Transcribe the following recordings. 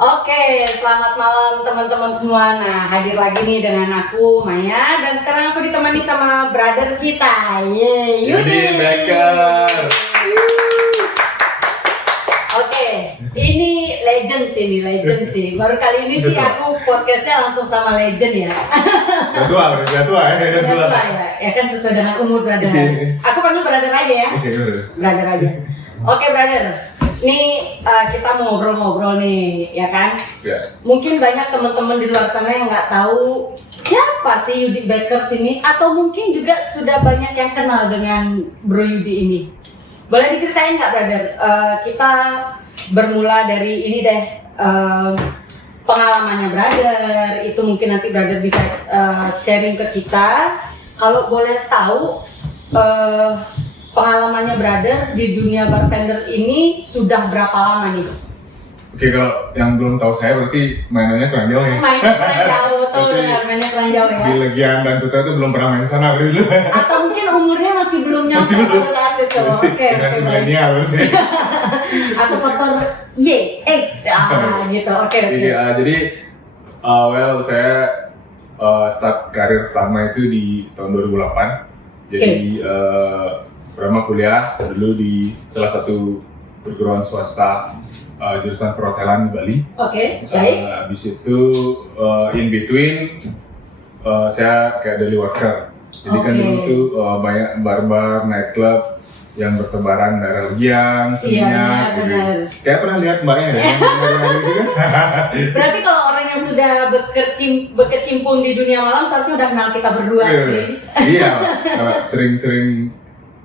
Oke, selamat malam teman-teman semua. Nah, hadir lagi nih dengan aku Maya dan sekarang aku ditemani sama brother kita, Yudi Becker. Oke, ini legend sih. Baru kali ini sih aku podcastnya langsung sama legend ya. Udah tua Ya. Ya kan sesuai dengan umur brother. Aku panggil brother aja ya. Brother aja. Oke brother. Nih kita mau ngobrol-ngobrol nih, ya kan? Ya. Mungkin banyak teman-teman di luar sana yang nggak tahu siapa sih Yudi Becker ini, atau mungkin juga sudah banyak yang kenal dengan Bro Yudi ini. Boleh diceritain nggak, brother? Kita bermula dari ini deh, pengalamannya brother. Itu mungkin nanti brother bisa sharing ke kita. Kalau boleh tahu. Pengalamannya brother di dunia bartender ini sudah berapa lama nih? Oke, kalau yang belum tahu saya berarti mainannya kurang jauh ya. Mainnya kurang jauh tuh, benar, mainnya kurang jauh ya. Di Legian dan Kuta itu belum pernah main sana berarti dulu. Atau mungkin umurnya masih belum nyampe pada saat itu. Oke. Masih milenial berarti. Atau faktor Y, X, gitu. Oke. Jadi saya start karir pertama itu di tahun 2008. Jadi pertama kuliah dulu di salah satu perguruan swasta jurusan perhotelan di Bali. Oke, baik. Habis itu in between saya kayak daily worker. Jadi kan dulu tuh banyak bar-bar, nightclub yang bertebaran daerah Legian, Seminyak. Iya, benar. Kayak pernah lihat mbaknya ya? Berarti kalau orang yang sudah berkecimpung di dunia malam seharusnya udah kenal kita berdua sih. Iya, kalau sering-sering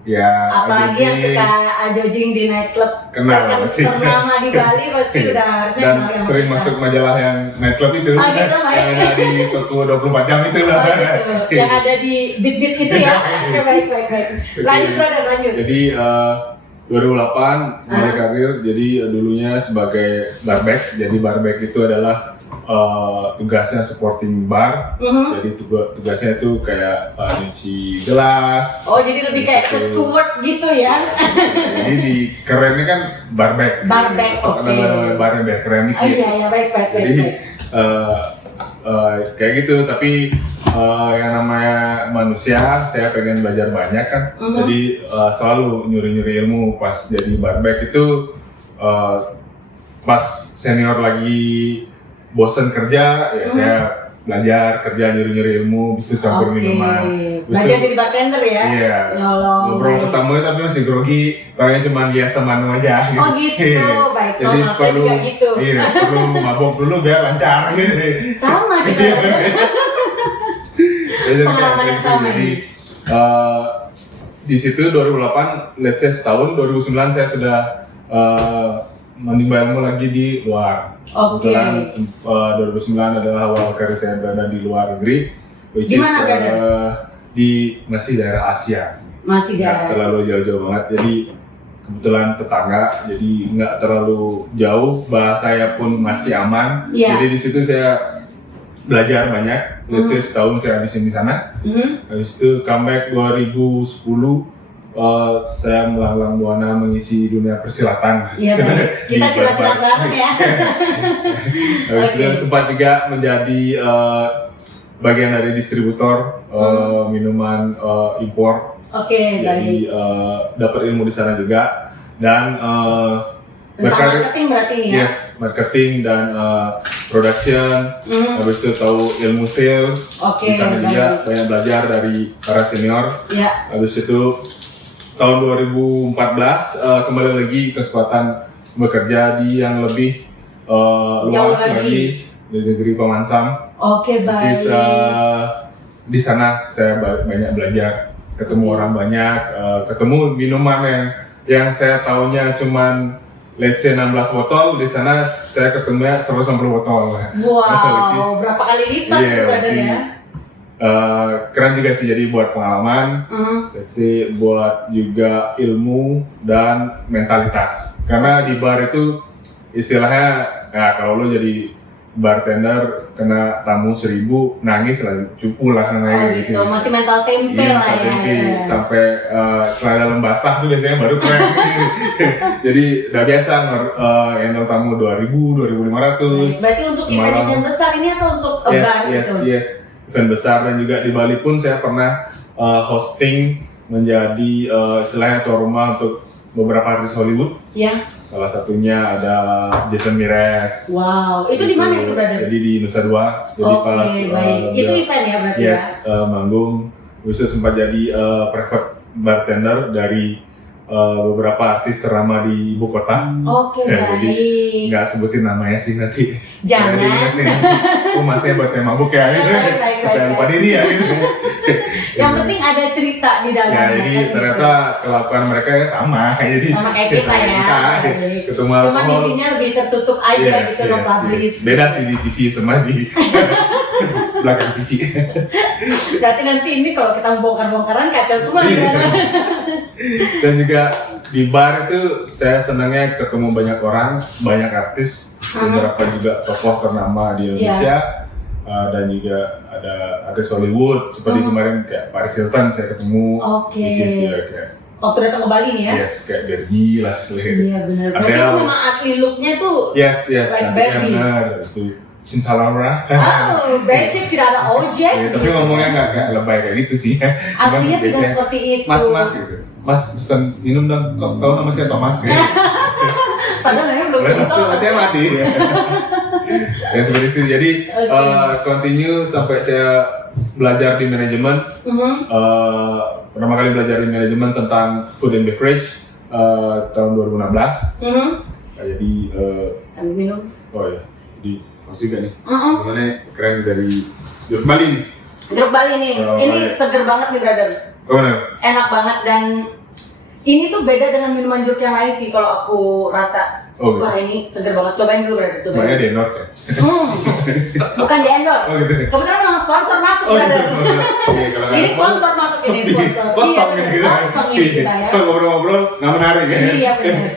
ya, apalagi yang suka jogging di nightclub, kenal pasti. Ternama di Bali pasti udah harusnya dan kenal yang sering kita. masuk majalah yang nightclub itu, yang ada di toko 24 jam itu lah. Gitu. Yang ada di beat itu ya. Baik. Lanjut. Jadi 2008 mulai karir, jadi dulunya sebagai barback. Jadi barback itu adalah tugasnya supporting bar. Jadi tugasnya itu kayak nyuci gelas. Oh, jadi lebih kayak steward gitu ya. Jadi di kerennya kan barback. Oke. Ada barback keren dikit. Iya, baik. Jadi kayak gitu, tapi yang namanya manusia, saya pengen belajar banyak kan. Jadi selalu nyuri ilmu pas jadi barback itu. Pas senior lagi bosen kerja, ya saya belajar kerja nyuri ilmu, bis itu campur minuman. Belajar jadi bartender ya? Iya. Ngobrol ketemu tapi masih grogi, taunya cuma biasa manu aja. Gitu. Oh gitu, baik. Jadi saya juga gitu. Iya, perlu mabok dulu biar lancar gitu. Sama kita. Pengalaman yang sama. Jadi di situ 2008, let's say setahun, 2009 saya sudah menimba ilmu lagi di luar. Kebetulan 2009 adalah awal karir saya berada di luar negeri, which Dimana di masih daerah Asia sih. Masih daerah. Nggak terlalu jauh-jauh banget, jadi kebetulan tetangga, jadi nggak terlalu jauh, bahasanya pun masih aman. Jadi di situ saya belajar banyak. Let's say setahun saya habisin di sana. Habis itu comeback 2010. Saya melanglang buana mengisi dunia persilatan. Iya, kita silat-silat bareng ya. Habis itu sempat juga menjadi bagian dari distributor minuman impor. Jadi dapat ilmu di sana juga dan marketing berarti nih ya? Yes, marketing dan production. Habis itu tahu ilmu sales. Di sana juga banyak belajar dari para senior. Habis itu tahun 2014 kembali lagi kesempatan bekerja di yang lebih luas lagi di negeri Pemansam. Baik. Di sana saya banyak belajar, ketemu orang banyak, ketemu minuman yang saya tahunya cuman let's say 16 botol, di sana saya ketemunya 150 botol. Wow, berapa kali lipat brother ya? Keren juga sih, jadi buat pengalaman, let's say buat juga ilmu dan mentalitas. Karena di bar itu istilahnya, ya kalau lo jadi bartender kena tamu 1.000 nangis lah, cupu lah namanya gitu. Masih mental tempe iya, lah ya. Tempe. Sampai setelah dalam basah tuh biasanya baru keren. Jadi udah biasa handle tamu 2.000, 2.500. Berarti untuk event-event besar ini atau untuk bar gitu? Yes, event besar. Dan juga di Bali pun saya pernah hosting menjadi istilahnya tuan rumah untuk beberapa artis Hollywood. Ya. Salah satunya ada Jason Mraz. Wow, itu di mana itu berada? Jadi di Nusa Dua. Jadi pas baik. Itu event ya berarti ya? Manggung. Terus sempat jadi private bartender dari beberapa artis ternama di ibu kota. Baik. Jadi nggak sebutin namanya sih nanti. Jangan. Masnya buat saya mabuk ya. Baik. Supaya lupa diri ya. Yang penting ada cerita di dalamnya. Ya, jadi ternyata kelakuan mereka ya sama. Jadi sama kayak kita ya. Ketemu cuma intinya lebih tertutup aja gitu loh publish. Beda sih di TV sama di belakang TV. Berarti nanti ini kalau kita bongkar-bongkaran kacau semua ya. Dan juga di bar itu saya senangnya ketemu banyak orang, banyak artis, beberapa juga tokoh ternama di Indonesia. Dan juga ada artis Hollywood seperti kemarin kayak Paris Hilton saya ketemu. Kayak waktu datang ke Bali nih ya? Yes, kayak Barbie lah selain. Iya benar. Berarti itu memang asli looknya tuh. Yes, like Barbie. Benar itu. Cinta Laura. Oh, becek tidak ada ojek. Ya, tapi ngomongnya nggak lebay kayak gitu sih. Aslinya tidak seperti itu. Mas gitu. Mas pesan minum dong. Kau nama saya Thomas ya. Padahal namanya belum tentu. Saya mati. Ya seperti itu. Jadi continue sampai saya belajar di manajemen. Pertama kali belajar di manajemen tentang food and beverage tahun 2016. Jadi sambil minum. Oh ya. Jadi masih gak nih? Gimana keren dari Jeruk Bali nih? Jeruk Bali nih. Ini seger banget nih brother. Oh benar. Enak banget dan ini tuh beda dengan minuman jeruk yang lain sih kalau aku rasa. Wah ini seger banget. Cobain dulu brother. Makanya di endorse ya? Bukan di endorse. Oh gitu. Kebetulan memang sponsor masuk brother. Ini sponsor masuk ini sponsor. Kosong gitu. Kosong ini kita ya. Cuma ngobrol-ngobrol nggak menarik ya. Iya benar.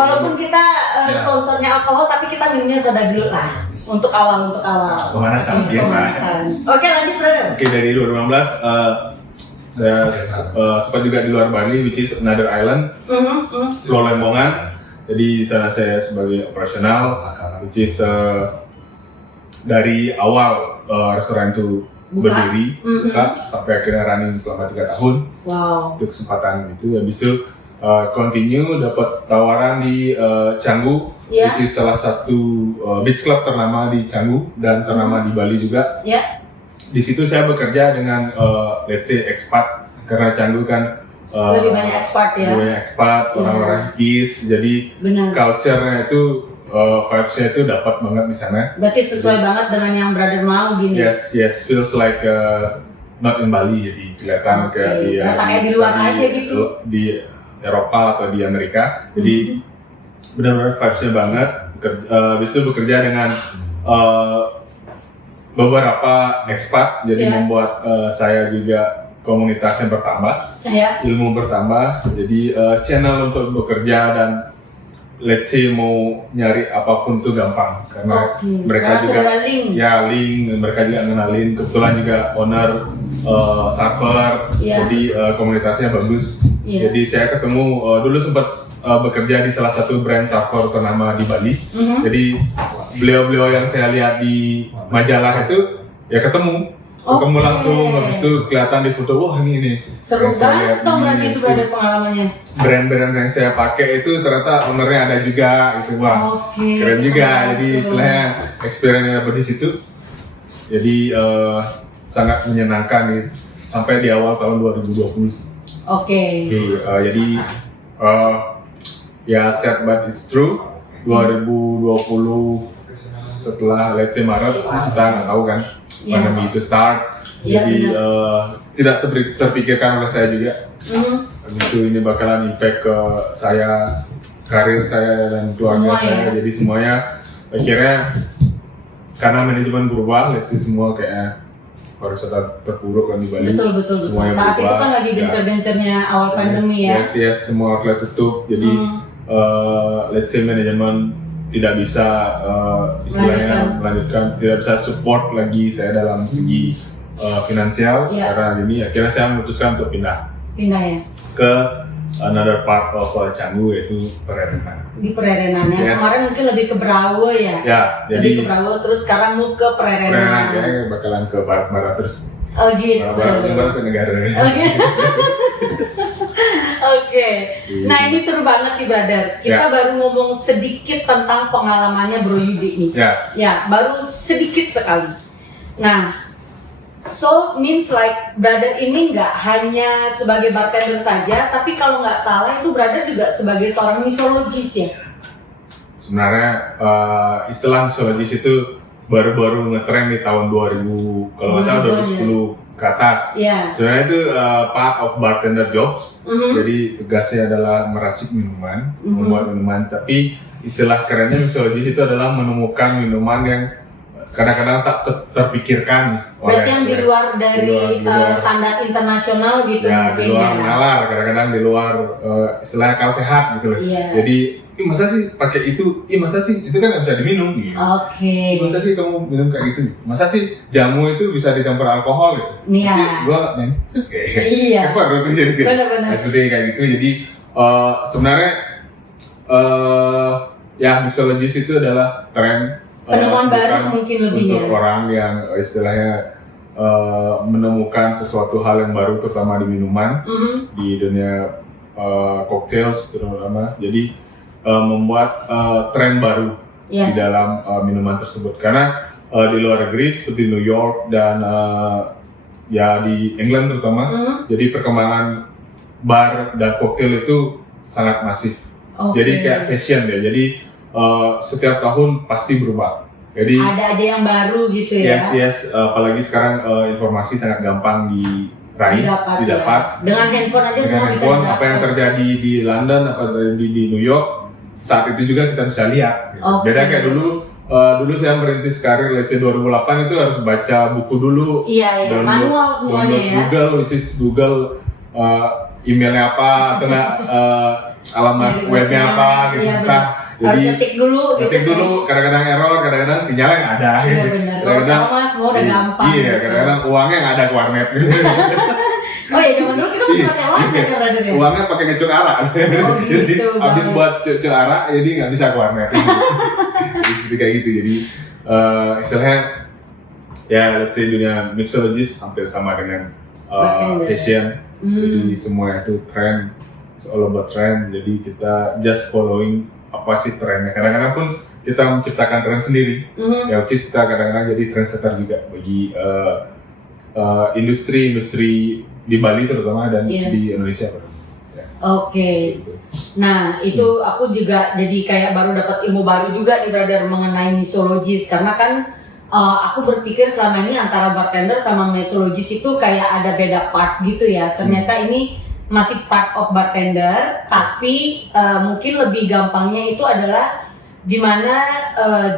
Walaupun kita sponsornya alkohol tapi kita minumnya soda dulu lah. Untuk awal. Pemanasan biasa. Oke lanjut brother. Oke dari 2016 saya sempat juga di luar Bali, which is another island, Pulau Lembongan. Jadi di sana saya sebagai operasional, which is dari awal restoran itu berdiri, sampai akhirnya running selama 3 tahun. Wow. Itu kesempatan itu, habis itu continue dapat tawaran di Canggu, which is salah satu beach club ternama di Canggu dan ternama di Bali juga. Di situ saya bekerja dengan let's say expat karena Canggu kan lebih banyak expat ya. Lebih banyak expat, orang-orang hippies, jadi culture-nya itu vibes-nya itu dapat banget di sana. Berarti sesuai banget dengan yang brother mau gini. Yes, feels like not in Bali, jadi kelihatan kayak di luar aja gitu. Di Eropa atau di Amerika, jadi benar-benar vibes-nya banget. Habis itu bekerja dengan beberapa expat, jadi membuat saya juga komunitasnya bertambah, ilmu bertambah, jadi channel untuk bekerja dan let's say mau nyari apapun tuh gampang karena mereka juga link, mereka juga ngenalin, kebetulan juga owner server, jadi komunitasnya bagus. Jadi saya ketemu dulu sempat bekerja di salah satu brand server ternama di Bali. Jadi beliau-beliau yang saya lihat di majalah itu ya ketemu langsung, habis itu kelihatan di foto, wah ini seru banget dong berarti itu brand pengalamannya. Brand-brand yang saya pakai itu ternyata ownernya ada juga, itu wah keren juga. Jadi istilahnya experience-nya dapat di situ. Jadi sangat menyenangkan nih sampai di awal tahun 2020. Jadi ya sad but it's true. 2020 setelah let's say Maret kita nggak tahu kan pandemi itu start. Jadi tidak terpikirkan oleh saya juga. Itu ini bakalan impact ke saya, karir saya dan keluarga saya. Jadi semuanya akhirnya karena manajemen berubah, let's say semua kayak pariwisata terpuruk kan di Bali. Betul. Saat itu kan lagi gencar-gencarnya awal pandemi ya. Yes, semua outlet tutup. Jadi let's say manajemen tidak bisa istilahnya melanjutkan, tidak bisa support lagi saya dalam segi finansial karena jadi akhirnya saya memutuskan untuk pindah ya ke another part of Canggu, yaitu Pererenan. Di Pererenan ya. Kemarin mungkin lebih ke Brawe ya. Ya, lebih ke Brawe terus sekarang move ke Pererenan. Ya, bakalan ke barat-barat terus. Oh gitu. Barat ke negara. Oke. Nah ini seru banget sih brother. Kita baru ngomong sedikit tentang pengalamannya Bro Yudi nih. Ya, baru sedikit sekali. Nah, so means like brother ini nggak hanya sebagai bartender saja, tapi kalau nggak salah itu brother juga sebagai seorang mixologist ya. Sebenarnya istilah mixologist itu baru-baru ngetren di tahun 2000, kalau nggak salah 2010 ke atas. Sebenarnya itu part of bartender jobs. Jadi tugasnya adalah meracik minuman, membuat minuman. Tapi istilah kerennya mixologist itu adalah menemukan minuman yang kadang-kadang tak terpikirkan. Berarti yang di luar dari standar internasional gitu ya, mungkin di luar nalar, kadang-kadang di luar istilahnya akal sehat gitu loh. Jadi masa sih pakai itu? Masa sih itu kan nggak bisa diminum gitu. Masa sih kamu minum kayak gitu? Masa sih jamu itu bisa dicampur alkohol gitu? Jadi gua kayak apa jadi benar-benar seperti kayak gitu. Jadi sebenarnya ya mixologist itu adalah tren penemuan baru mungkin lebih untuk orang yang istilahnya menemukan sesuatu hal yang baru, terutama di minuman, di dunia cocktails terutama. Jadi membuat tren baru di dalam minuman tersebut. Karena di luar negeri seperti New York dan ya di England terutama, jadi perkembangan bar dan cocktail itu sangat masif. Jadi kayak fashion ya. Jadi setiap tahun pasti berubah. Jadi ada aja yang baru gitu ya. Yes. Apalagi sekarang informasi sangat gampang didapat. Dengan handphone aja semua bisa didapat. Apa yang terjadi di London, apa yang terjadi di New York, saat itu juga kita bisa lihat. Gitu. Beda kayak dulu saya merintis karir, let's say 2008 itu harus baca buku dulu. Manual semuanya ya. Google, which is Google emailnya apa atau alamat webnya apa gitu susah. Jadi ketik dulu kadang-kadang error, kadang-kadang sinyalnya nggak ada. Iya benar. Kadang-kadang semua udah gampang. Iya, kadang-kadang uangnya nggak ada ke warnet. Oh ya, zaman dulu kita masih pakai warnet kan brother ya. Uangnya pakai ngecur arak. Jadi habis buat cur arak, jadi nggak bisa ke warnet. Jadi kayak gitu. Jadi istilahnya ya let's say dunia mixologist hampir sama dengan fashion. Jadi semua itu trend, it's all about trend. Jadi kita just following apa sih trennya. Kadang-kadang pun kita menciptakan tren sendiri. Ya, which is kita kadang-kadang jadi trendsetter juga bagi industri di Bali terutama dan di Indonesia. Nah itu aku juga jadi kayak baru dapat ilmu baru juga nih brother mengenai mixologist, karena kan aku berpikir selama ini antara bartender sama mixologist itu kayak ada beda part gitu ya. Ternyata ini masih part of bartender, tapi mungkin lebih gampangnya itu adalah dimana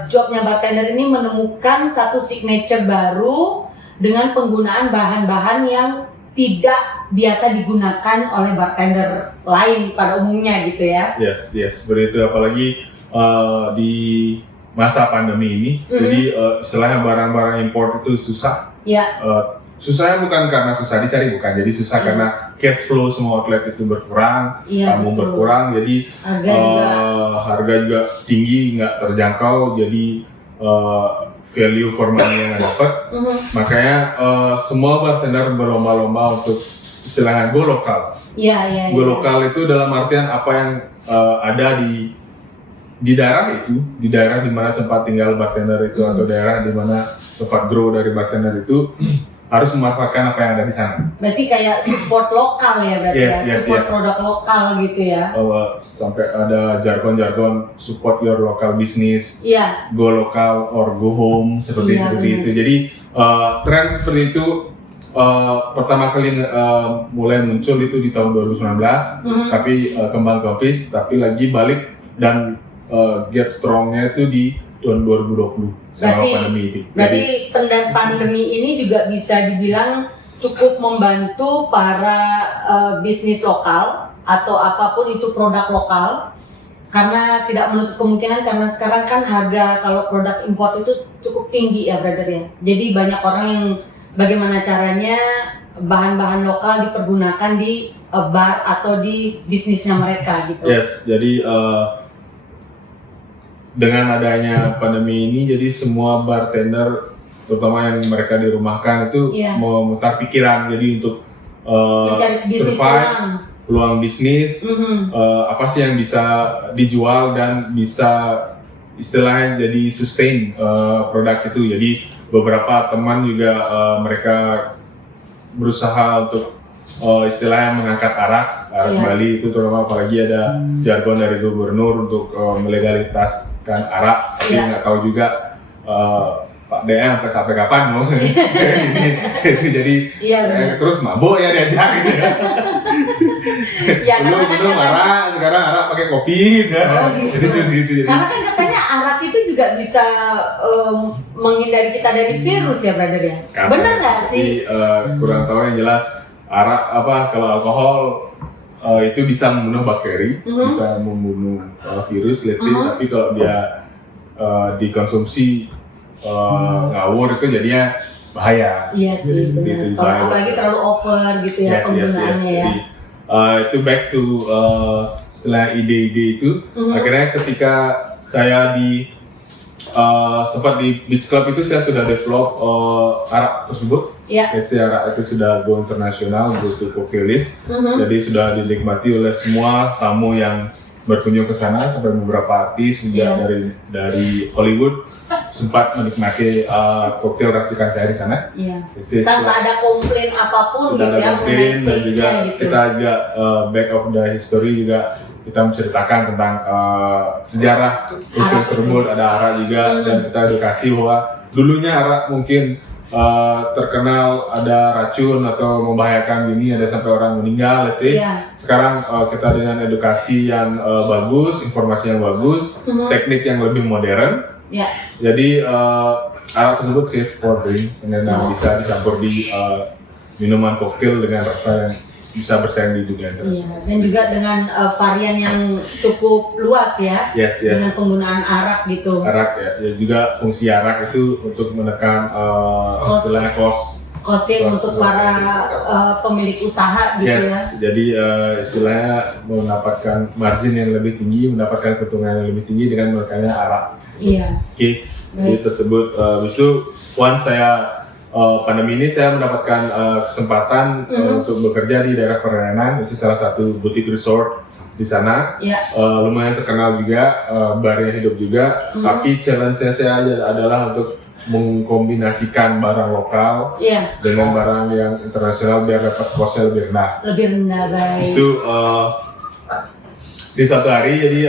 jobnya bartender ini menemukan satu signature baru dengan penggunaan bahan-bahan yang tidak biasa digunakan oleh bartender lain pada umumnya gitu ya. Yes, seperti itu. Apalagi di masa pandemi ini, jadi istilahnya barang-barang import itu susah. Susahnya bukan karena susah dicari, bukan. Jadi susah karena cash flow semua outlet itu berkurang, tamu berkurang, jadi harga juga tinggi, nggak terjangkau, jadi value for money yang dapat. Makanya semua bartender berlomba-lomba untuk istilahnya go lokal. Go lokal itu dalam artian apa yang ada di daerah itu, di daerah di mana tempat tinggal bartender itu atau daerah di mana tempat grow dari bartender itu harus memanfaatkan apa yang ada di sana. Berarti kayak support lokal ya berarti support produk lokal gitu ya. Sampai ada jargon-jargon support your local business, go local or go home seperti itu. Jadi tren seperti itu pertama kali mulai muncul itu di tahun 2019, tapi kembang kempis, tapi lagi balik dan get strongnya itu di tahun 2020. Berarti pandemi ini juga bisa dibilang cukup membantu para bisnis lokal atau apapun itu produk lokal, karena tidak menutup kemungkinan karena sekarang kan harga kalau produk import itu cukup tinggi ya brother ya. Jadi banyak orang yang bagaimana caranya bahan-bahan lokal dipergunakan di bar atau di bisnisnya mereka gitu. Yes, jadi dengan adanya pandemi ini jadi semua bartender terutama yang mereka dirumahkan itu memutar pikiran jadi untuk survive, peluang bisnis, apa sih yang bisa dijual dan bisa istilahnya jadi sustain produk itu. Jadi beberapa teman juga mereka berusaha untuk istilahnya mengangkat arak Bali itu, terutama apalagi ada jargon dari gubernur untuk melegalitaskan arak, tapi nggak tahu juga Pak DM sampai kapan mau itu jadi terus mabuk ya diajak gitu ya. Dulu marah, sekarang arak pakai kopi gitu. Jadi karena kan katanya arak itu juga bisa menghindari kita dari virus ya brother ya. Benar nggak sih? Kurang tahu yang jelas arak kalau alkohol itu bisa membunuh bakteri, bisa membunuh virus, let's say. Tapi kalau dia dikonsumsi ngawur itu jadinya bahaya. Iya sih benar. Kalau apalagi terlalu over gitu ya penggunaannya ya. Itu back to setelah ide-ide itu, akhirnya ketika saya sempat di Beach Club itu saya sudah develop arak tersebut. Let's say arak itu sudah go internasional, go to cocktail list. Jadi sudah dinikmati oleh semua tamu yang berkunjung ke sana, sampai beberapa artis juga dari Hollywood sempat menikmati koktail racikan saya di sana. Tanpa ada komplain apapun gitu ya mengenai dan juga gitu. Kita juga back of the history juga kita menceritakan tentang sejarah koktail tersebut, ada arak juga dan kita edukasi bahwa dulunya arak mungkin terkenal ada racun atau membahayakan gini, ada sampai orang meninggal, let's say. Sekarang kita dengan edukasi yang bagus, informasi yang bagus, teknik yang lebih modern, jadi arak tersebut safe for drink dan bisa dicampur di minuman koktail dengan rasa yang bisa bersaing di dunia internasional. Dan juga dengan varian yang cukup luas ya, dengan penggunaan arak gitu. Arak ya juga fungsi arak itu untuk menekan istilahnya costing untuk para pemilik usaha gitu ya. Jadi istilahnya mendapatkan margin yang lebih tinggi, mendapatkan keuntungan yang lebih tinggi dengan menekannya arak. Jadi tersebut itu once saya pandemi ini saya mendapatkan kesempatan untuk bekerja di daerah Perenan, itu salah satu butik resort di sana. Lumayan terkenal juga, barnya hidup juga. Tapi challenge saya adalah untuk mengkombinasikan barang lokal dengan barang yang internasional biar dapat cost-nya lebih rendah. Baik. Itu di suatu hari jadi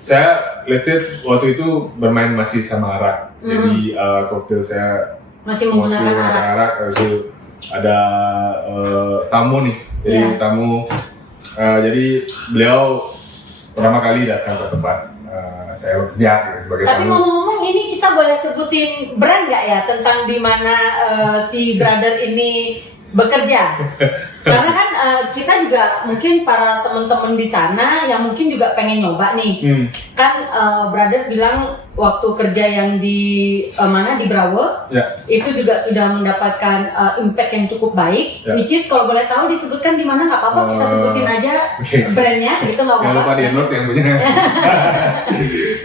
saya let's say waktu itu bermain masih sama arak. Jadi koktail saya masih menggunakan arak. Itu ada tamu nih. Jadi tamu jadi beliau pertama kali datang ke tempat saya bekerja gitu, sebagai Tapi tamu. ngomong-ngomong ini kita boleh sebutin brand nggak ya tentang di mana si brother ini bekerja? Karena kan kita juga mungkin para teman-teman di sana yang mungkin juga pengen nyoba nih. Kan brother bilang waktu kerja yang di mana di Brawe itu juga sudah mendapatkan impact yang cukup baik. Which is kalau boleh tahu disebutkan di mana nggak apa-apa, kita sebutin aja brandnya gitu nggak apa-apa. Jangan lupa di endorse yang punya.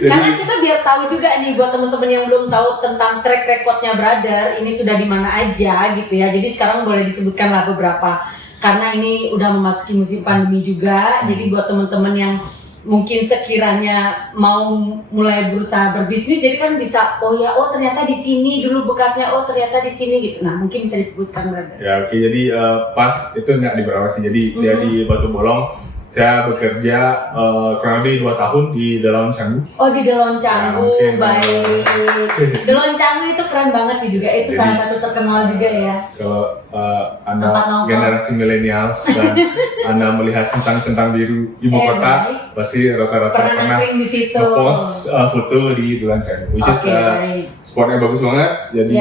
Karena kita biar tahu juga nih buat teman-teman yang belum tahu tentang track recordnya brother ini sudah di mana aja gitu ya. Jadi sekarang boleh disebutkan lah beberapa. Karena ini udah memasuki musim pandemi juga, jadi buat teman-teman yang mungkin sekiranya mau mulai berusaha berbisnis, jadi kan bisa ternyata di sini dulu bekasnya, ternyata di sini gitu. Nah mungkin bisa disebutkan brother. Ya oke, jadi pas itu nggak di Brawas sih, jadi dia di Batu Bolong. Saya bekerja kurang lebih 2 tahun di Delon Canggu. Di Delon Canggu, baik. Delon Canggu itu keren banget sih juga, itu salah satu terkenal juga ya. Kalau Anda generasi milenial dan Anda melihat centang-centang biru ibu kota, pasti rata-rata pernah nge-post foto di Delon Canggu. Which is spotnya bagus banget, jadi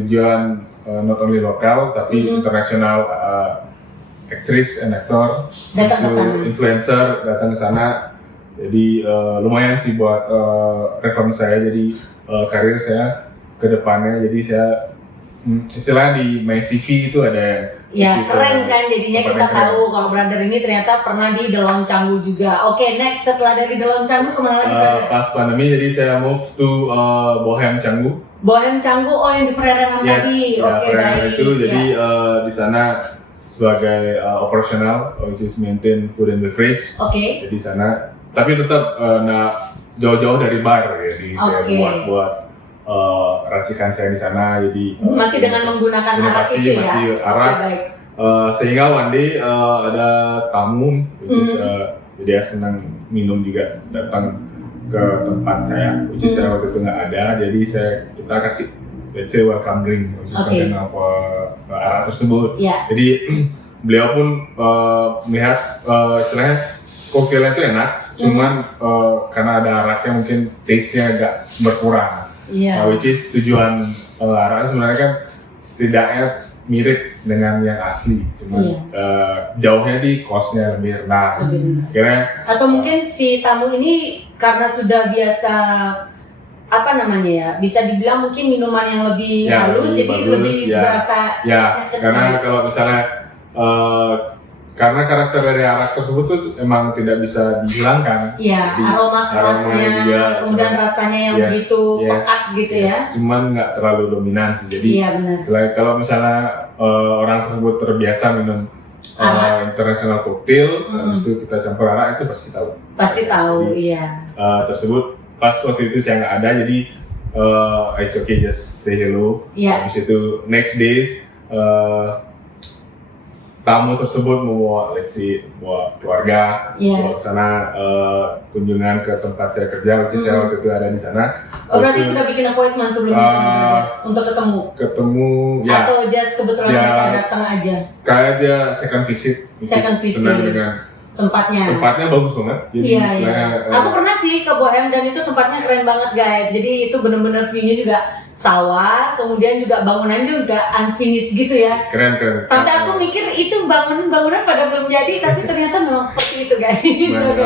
tujuan not only lokal tapi internasional aktris and actor, Datang ke sana. influencer datang ke sana. Jadi lumayan sih buat referensi saya. Jadi karir saya ke depannya. Jadi saya istilahnya di my CV itu ada Ya keren kan, jadinya kita keren. tahu kalau brother ini ternyata pernah di Delon Canggu juga. Oke, next setelah dari Delon Canggu kemana lagi brother? Pas pandemi jadi saya move to Bohem Canggu. Bohem Canggu, oh yang di Perairan Yes, tadi. ya, Oke, Perairan baik. itu jadi Ya. di sana sebagai operasional, which is maintain food and beverage. Oke. Jadi sana, tapi tetap nggak jauh-jauh dari bar ya. Jadi saya Oke. buat racikan saya di sana. Jadi Masih dengan menggunakan arak inovasi, itu ya? masih Oke, arak. baik. Sehingga one day ada tamu, which is, jadi dia senang minum juga datang ke tempat saya, which is saya waktu itu nggak ada, jadi kita kasih let's say welcome drink, which is Oke. contain of arak tersebut. Ya. Jadi beliau pun melihat istilahnya koktailnya itu enak, cuman karena ada araknya mungkin taste-nya agak berkurang. Iya. Which is tujuan arak sebenarnya kan setidaknya mirip dengan yang asli, cuman jauhnya di cost-nya lebih rendah. Kira Atau mungkin si tamu ini karena sudah biasa apa namanya ya, bisa dibilang mungkin minuman yang lebih Ya, halus, lebih jadi bagus, lebih ya. berasa ya, karena kalau misalnya karena karakter dari arak tersebut tuh emang tidak bisa dihilangkan. ya Jadi, aroma kerasnya, aromanya juga, kemudian rasanya yang yes, begitu yes, pekat gitu ya. Cuman nggak terlalu dominan sih. Jadi Iya benar. selain kalau misalnya orang tersebut terbiasa minum international cocktail, habis itu kita campur arak, itu pasti tahu. Pasti tahu, Jadi, iya. tersebut pas waktu itu saya nggak ada, jadi it's okay just say hello. Iya. Habis itu next days tamu tersebut membawa let's see bawa keluarga, Iya. bawa ke sana kunjungan ke tempat saya kerja, which is saya waktu itu ada di sana. Oh Habis berarti itu sudah bikin appointment sebelumnya sebenarnya untuk ketemu? ya Atau just kebetulan Ya. mereka datang aja kayak dia second visit, which is Second visit. senang dengan tempatnya bagus banget. Jadi Iya, iya. istilahnya, Aku pernah sih ke Bohem dan itu tempatnya keren banget guys. Jadi itu bener-bener view-nya juga sawah, kemudian juga bangunan juga unfinished gitu ya. keren. Sampai aku mikir itu bangunan pada belum jadi, tapi ternyata memang seperti itu guys. Oke.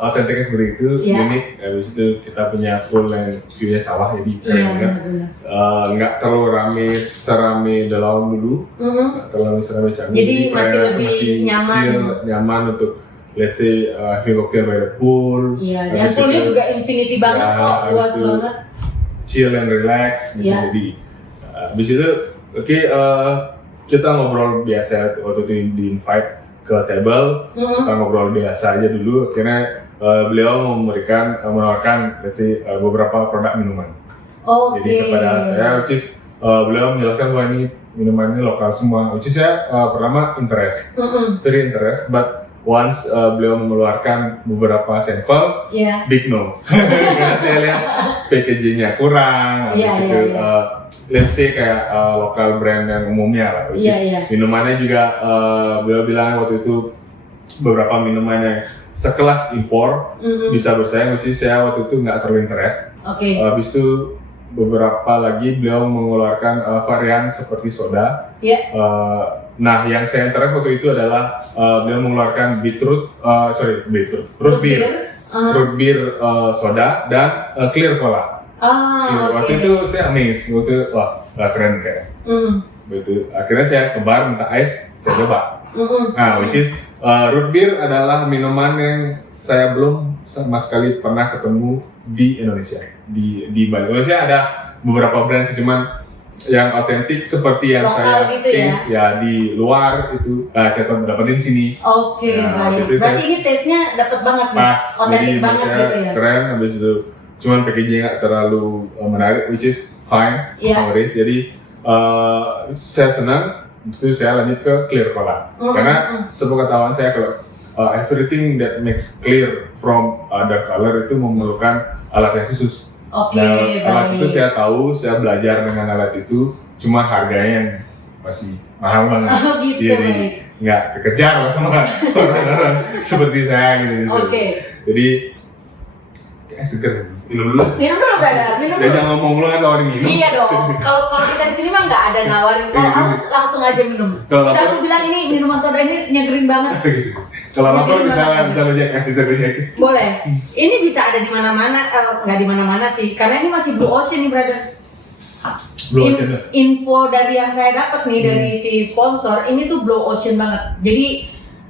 Otentiknya seperti itu, Iya. unik. Habis itu kita punya pool yang view-nya sawah, jadi keren Iya banget. benar-benar. Nggak terlalu serame dalam dulu, nggak terlalu serame Canggu. Jadi masih kayak lebih nyaman. chill, nyaman untuk let's say having cocktail by the pool. Iya, dan Habis poolnya itu, juga infinity banget ya, kok, habis luas itu banget. chill and relax gitu. Iya. Jadi habis itu kita ngobrol biasa waktu itu di invite ke table, kita ngobrol biasa aja dulu. Akhirnya beliau menawarkan let's say, beberapa produk minuman. Oke. Jadi kepada saya, which is beliau menjelaskan bahwa ini minuman ini lokal semua, which is saya pertama very interest, but once beliau mengeluarkan beberapa sampel, Iya. big no. Karena saya lihat packagingnya kurang, habis Iya, itu iya. let's say kayak lokal brand yang umumnya lah, which Iya, is iya. minumannya juga beliau bilang waktu itu beberapa minumannya sekelas impor bisa bersaing, which is saya waktu itu nggak terlalu interest. Oke. Habis itu beberapa lagi beliau mengeluarkan varian seperti soda. Iya. Nah, yang saya interest waktu itu adalah beliau mengeluarkan root beer soda dan clear cola. Waktu itu saya amazed, wah keren kayak. Begitu. Akhirnya saya ke bar minta ice, saya coba. Nah, which is root beer adalah minuman yang saya belum sama sekali pernah ketemu di Indonesia. Di Bali. Indonesia ada beberapa brand sih, cuman yang otentik seperti yang Lokal saya gitu ya? taste ya di luar itu saya dapetin di sini. Oke, Ya, baik. itu Berarti saya- ini taste-nya dapat banget nih. Pas, Otentik jadi banget maksudnya gitu ya. keren. Habis itu cuman packaging nggak terlalu menarik, which is fine. Iya. Nowadays. Jadi saya senang. Habis itu saya lanjut ke clear cola. Karena sepengetahuan saya kalau everything that makes clear from other color itu memerlukan alat yang khusus. Oke, Nah, alat itu baik. saya tahu, saya belajar dengan alat itu, cuma harganya yang masih mahal banget. Oh gitu, Jadi baik. nggak kekejar lah sama orang-orang seperti saya gitu. Oke. Jadi kayak seger. Minum dulu. Minum dulu brother, minum Dia dulu. jangan ngomong lu kan tawarin minum. Iya dong. Kalau kita di sini mah nggak ada nawarin. Kalau harus langsung aja minum. Kalau Sudah lapar- aku bilang ini minuman soda ini nyegerin banget. Kalau lapar Minum bisa banget. bisa lo cek, bisa lo cek. Boleh. Ini bisa ada di mana-mana, nggak di mana-mana sih. Karena ini masih Blue Ocean nih brother. Blue Ocean tuh. Info dari yang saya dapat nih dari si sponsor ini tuh Blue Ocean banget. Jadi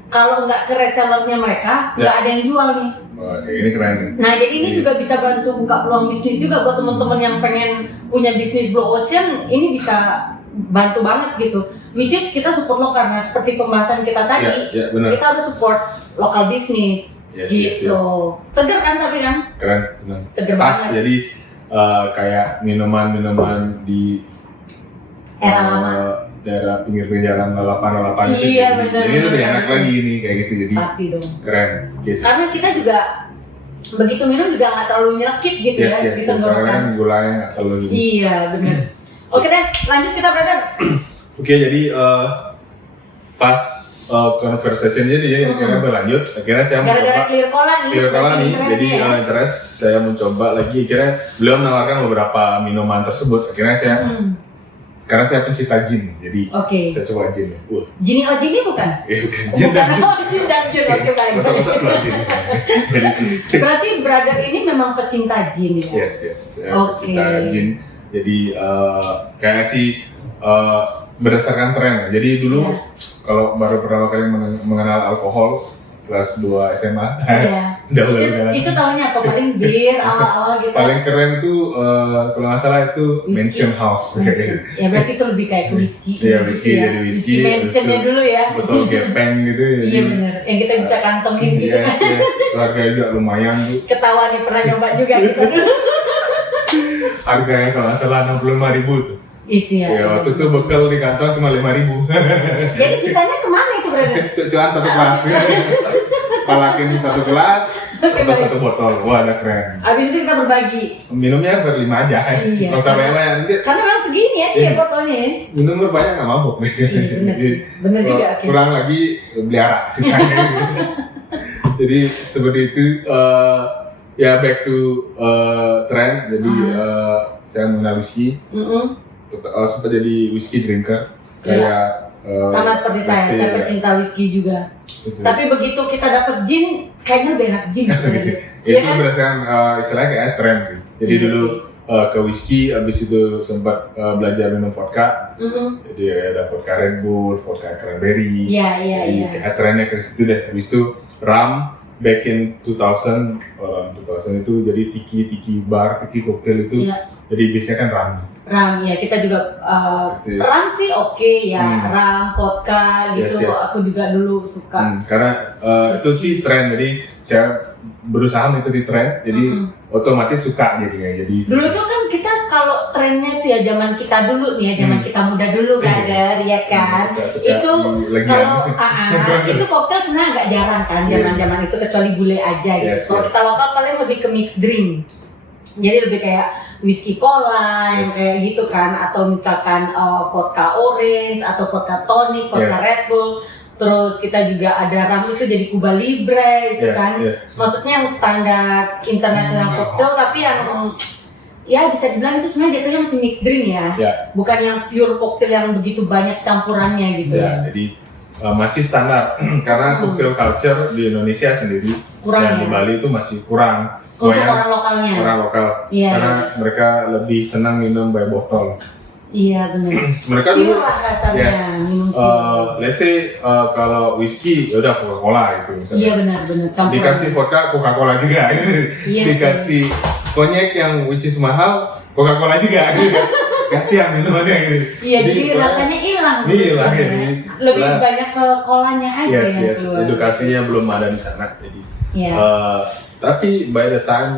kalau nggak ke resellernya mereka nggak ada yang jual nih. Wah, kayak gini keren. Nah jadi ini juga bisa bantu buka peluang bisnis juga buat teman-teman yang pengen punya bisnis Blue Ocean. Ini bisa bantu banget gitu. Which is kita support lokal. Nah seperti pembahasan kita tadi, Ya, benar. kita harus support lokal bisnis. Yes, Gitu. yes, Seger kan tapi kan? Keren, senang. Seger Pas, banget. jadi kayak minuman-minuman di Era lama. daerah pinggir-pinggir jalan lalapan itu. Iya, Jadi benar, ini tuh lebih benar. enak lagi nih kayak gitu, jadi Pasti dong. keren. Yes, Karena kita juga begitu minum juga nggak terlalu nyelekit gitu yes, ya yes. di Karena kan tenggorokan. gulanya nggak terlalu gini. Iya benar. Oke deh, lanjut kita brother. Oke, jadi pas conversation-nya dia akhirnya berlanjut. Akhirnya saya Gara-gara mencoba clear cola nih. clear cola berarti nih, interestnya jadi ya. interest saya mencoba lagi. Akhirnya beliau menawarkan beberapa minuman tersebut. Akhirnya saya sekarang saya pencinta gin, jadi Oke. saya coba gin. Gini oh gini bukan? Bukan gin dan gin. Oh, gin dan gin. Oke baik. Masa-masa dua gin. Jadi Berarti brother ini memang pecinta gin ya? yes, saya Oke. pencinta gin. Jadi kayak sih berdasarkan tren. Jadi dulu Iya. kalau baru pertama kali mengenal alkohol kelas 2 SMA. Iya. Udah. Itu tahunya apa? Paling bir awal-awal gitu. Paling keren itu kalau nggak salah itu Whisky. Mansion House. Ya berarti itu lebih kayak ke whisky. Iya, gitu whisky, ya. jadi whisky, Mansionnya habis itu dulu ya. Botol gepeng gitu. Iya benar. Yang kita bisa kantongin gitu Yes, kan. yes. Harga juga lumayan tuh. Ketawa nih pernah nyoba juga kita dulu. Harganya kalau nggak salah 65.000 tuh. Itu ya. Ya waktu itu bekal di kantong cuma 5.000. Jadi sisanya kemana itu brother? Cuan satu kelas. Palakin satu kelas, atau satu botol. Wah, ada keren. Abis itu kita berbagi. Minumnya berlima aja. Iya. Nggak usah banyak-banyak. Nanti Karena memang segini ya dia botolnya ya. minum berbanyak nggak mabuk. Iya benar Jadi, sih. Benar kalau juga. Oke. kurang lagi pelihara sisanya. Jadi seperti itu. Ya back to trend. Jadi saya mengenal whisky. Sempat jadi whisky drinker. Kayak Sama seperti saya pecinta whisky juga. Gitu. Tapi begitu kita dapet gin, kayaknya lebih enak gin. Itu berdasarkan istilahnya kayak tren sih. Jadi Iya dulu ke whisky, abis itu sempat belajar minum vodka. Jadi ada vodka Red Bull, vodka cranberry. Iya. Jadi kayak trennya ke situ deh. Habis itu rum, back in 2000, 2000 itu jadi tiki bar, tiki cocktail itu. Iya. Jadi biasanya kan rum. Ram ya kita juga Iya. ram sih oke ya. Ram, vodka gitu. Yes. Aku juga dulu suka. Karena itu sih tren, jadi saya berusaha mengikuti tren, jadi otomatis suka jadinya. Jadi Dulu tuh kan kita kalau trennya tuh ya zaman kita dulu nih ya, zaman kita muda dulu brother ya kan. Suka Itu legian. kalau itu koktail sebenarnya agak jarang kan zaman-zaman itu kecuali bule aja gitu. Yes, Kalau yes. kita lokal paling lebih ke mixed drink. Jadi lebih kayak whisky cola yang kayak gitu kan, atau misalkan vodka orange atau vodka tonic, vodka Yes. Red Bull. Terus kita juga ada ram itu jadi Cuba Libre gitu Yes, kan. yes. Maksudnya yang standar international cocktail tapi yang ya bisa dibilang itu sebenarnya jatuhnya masih mixed drink ya. Ya. Bukan yang pure cocktail yang begitu banyak campurannya gitu Ya, jadi masih standar karena cocktail culture di Indonesia sendiri Kurang dan ya? di Bali itu masih kurang. Untuk Kebanyakan orang lokalnya. orang lokal Iya, karena mereka lebih senang minum by botol. Iya benar. Mereka Pure dulu lah rasanya yes. minum pure. Let's say kalau whisky ya udah Coca-Cola gitu misalnya. Iya benar campuran. Dikasih vodka Coca-Cola juga. Iya, Dikasih konyek yang which is mahal Coca-Cola juga. Kasihan minumannya gitu. Iya jadi rasanya hilang. Hilang, sebetulnya. jadi Lebih lah. banyak ke kolanya aja Yes, yang yes. keluar. Edukasinya belum ada di sana. Jadi Iya. tapi by the time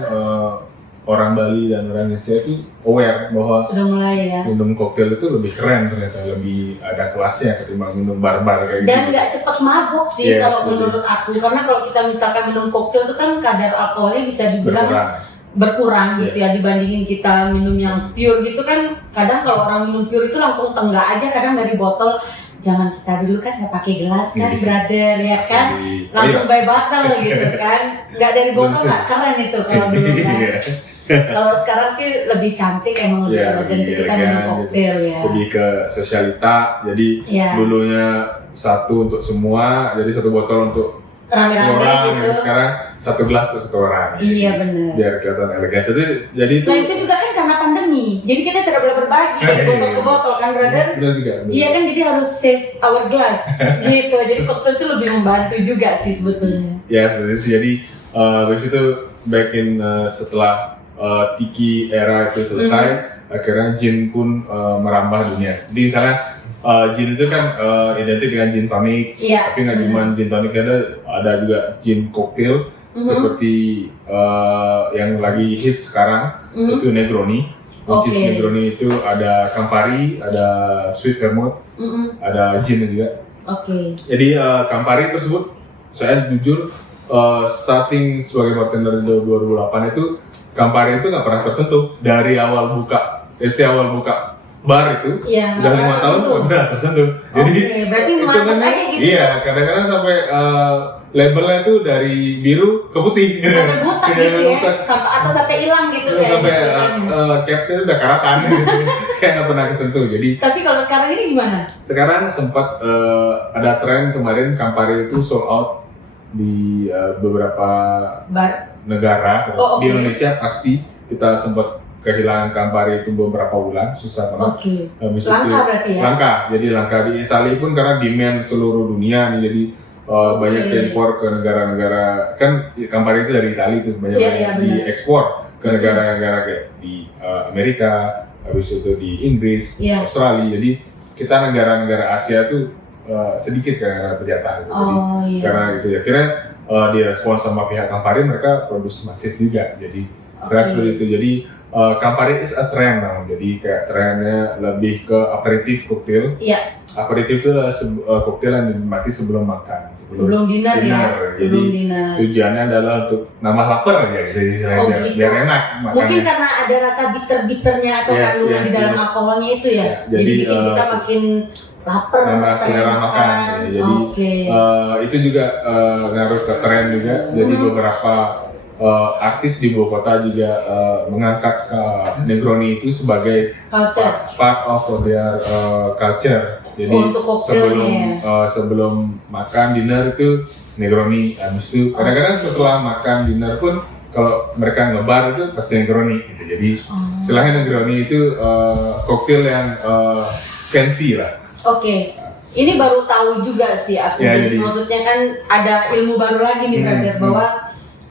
orang Bali dan orang Indonesia itu aware bahwa Sudah mulai ya. minum koktail itu lebih keren ternyata, lebih ada kelasnya ketimbang minum barbar kayak Dan gitu. nggak cepat mabuk sih Yes, kalau betul. menurut aku, karena kalau kita misalkan minum koktail itu kan kadar alkoholnya bisa dibilang Berkurang. berkurang gitu Yes. ya dibandingin kita minum yang pure gitu kan. Kadang kalau orang minum pure itu langsung tenggak aja kadang dari botol. Zaman kita dulu kan nggak pakai gelas kan, Iya. brother ya kan, Jadi, langsung by bottle gitu kan, nggak dari botol Betul. nggak keren itu kalau dulu kan. Iya. Kalau sekarang sih lebih cantik, emang lebih elegan lebih ketika elegan, minum koktail ya. Lebih ke sosialita, jadi dulunya satu untuk semua, jadi satu botol untuk rame-rame orang, gitu. yang sekarang satu gelas untuk satu orang. Iya benar. Biar kelihatan elegan. Jadi itu. Nah itu juga kan karena pandemi, jadi kita tidak boleh berbagi dari botol ke botol kan, brother? Benar juga. Iya kan, jadi harus save our glass gitu. Jadi koktail itu lebih membantu juga sih sebetulnya. Ya, jadi habis itu back in setelah tiki era itu selesai, akhirnya gin pun merambah dunia. Jadi misalnya gin itu kan identik dengan gin tonic, tapi nggak cuma gin tonic, ada juga gin cocktail seperti yang lagi hit sekarang itu Negroni. Which is Negroni itu ada Campari, ada sweet vermouth, ada gin juga. Jadi Campari tersebut saya jujur starting sebagai bartender di 2008 itu Campari itu nggak pernah tersentuh dari awal buka, awal buka bar itu udah 5 tahun nggak pernah tersentuh. Jadi berarti itu kan aja gitu. Iya, kadang-kadang sampai labelnya itu dari biru ke putih. Sampai butek gitu ya, atau sampai hilang gitu kayak. Sampai capsnya udah karatan gitu. Kayak nggak pernah kesentuh. Jadi. Tapi kalau sekarang ini gimana? Sekarang sempat ada tren kemarin Campari itu sold out di beberapa negara. Di Indonesia pasti kita sempat kehilangan Campari itu beberapa bulan, susah banget. Langka berarti ya? Langka, jadi langka di Italia pun karena demand seluruh dunia nih, jadi banyak diekspor ke negara-negara, kan Campari itu dari Italia itu banyak diekspor ke negara-negara kayak di Amerika, habis itu di Inggris, Australia, jadi kita negara-negara Asia tuh sedikit karena penjataan, karena itu ya akhirnya direspon sama pihak Campari, mereka produksi masif juga, jadi seperti itu. Jadi Campari is a trend now, jadi kayak trennya lebih ke aperitif koktail. Aperitif itu adalah koktail yang dinikmati sebelum makan, sebelum dinner ya. Jadi tujuannya adalah untuk nambah lapar aja, jadi biar enak makannya. Mungkin karena ada rasa bitter-bitternya atau kandungan di dalam alkoholnya itu ya. Jadi bikin kita makin lapar, nambah selera makan. Jadi itu juga ngaruh ke tren juga. Jadi beberapa artis di ibu kota juga mengangkat Negroni itu sebagai part of their culture. Jadi sebelum makan dinner itu Negroni, habis itu kadang-kadang setelah makan dinner pun kalau mereka ngebar itu pasti Negroni gitu. Jadi istilahnya Negroni itu koktail yang fancy lah. Ini baru tahu juga sih aku. Jadi maksudnya kan ada ilmu baru lagi nih brother, bahwa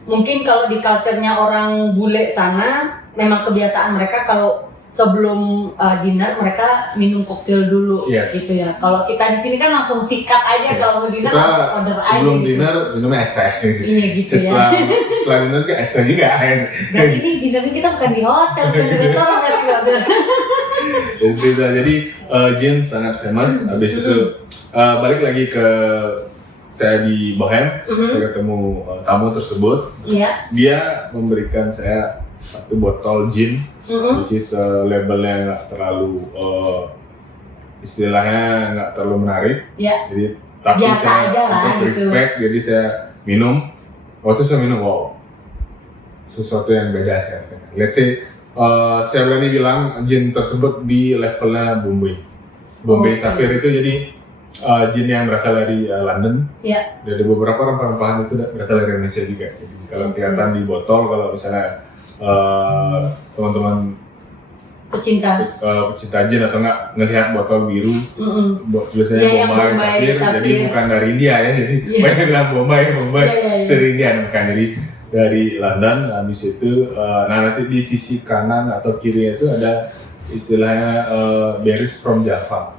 mungkin kalau di culture-nya orang bule sana memang kebiasaan mereka kalau sebelum dinner mereka minum koktail dulu gitu ya. Kalau kita di sini kan langsung sikat aja, kalau mau dinner langsung order aja. Sebelum dinner minumnya es teh. Iya gitu ya. Setelah dinner juga es teh juga. Dan ini dinnernya kita bukan di hotel, bukan di restoran Jadi gin sangat famous. Habis itu balik lagi ke saya di Bohem, saya ketemu tamu tersebut. Dia memberikan saya satu botol gin, which is labelnya nggak terlalu istilahnya nggak terlalu menarik. Jadi tapi biasa saya aja lah, untuk respect, jadi saya minum. Waktu saya minum, wow, sesuatu yang beda saya. Let's say saya berani bilang gin tersebut di levelnya Bombay Sapphire itu jadi gin yang berasal dari London. Dari beberapa rempah-rempahan itu berasal dari Indonesia juga. Jadi kalau kelihatan di botol, kalau misalnya teman-teman pecinta gin atau enggak ngelihat botol biru, tulisannya Bombay Sapphire, jadi bukan dari India ya. Jadi banyak bilang Bombay dari India, bukan dari London. Habis itu, nah nanti di sisi kanan atau kiri itu ada istilahnya berries from Java.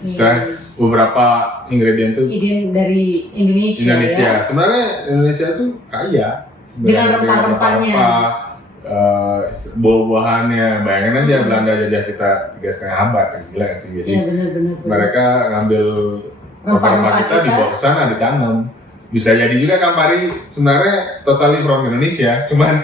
Sekarang beberapa ingredient tuh dari Indonesia. Ya? Sebenarnya Indonesia tuh kaya dengan rempah-rempahnya, buah-buahannya. Bayangin aja Belanda jajah kita 3,5 abad, gila kan sih. Jadi mereka ngambil rempah-rempah kita dibawa ke sana, ditanam. Bisa jadi juga Campari sebenarnya totally from Indonesia, cuman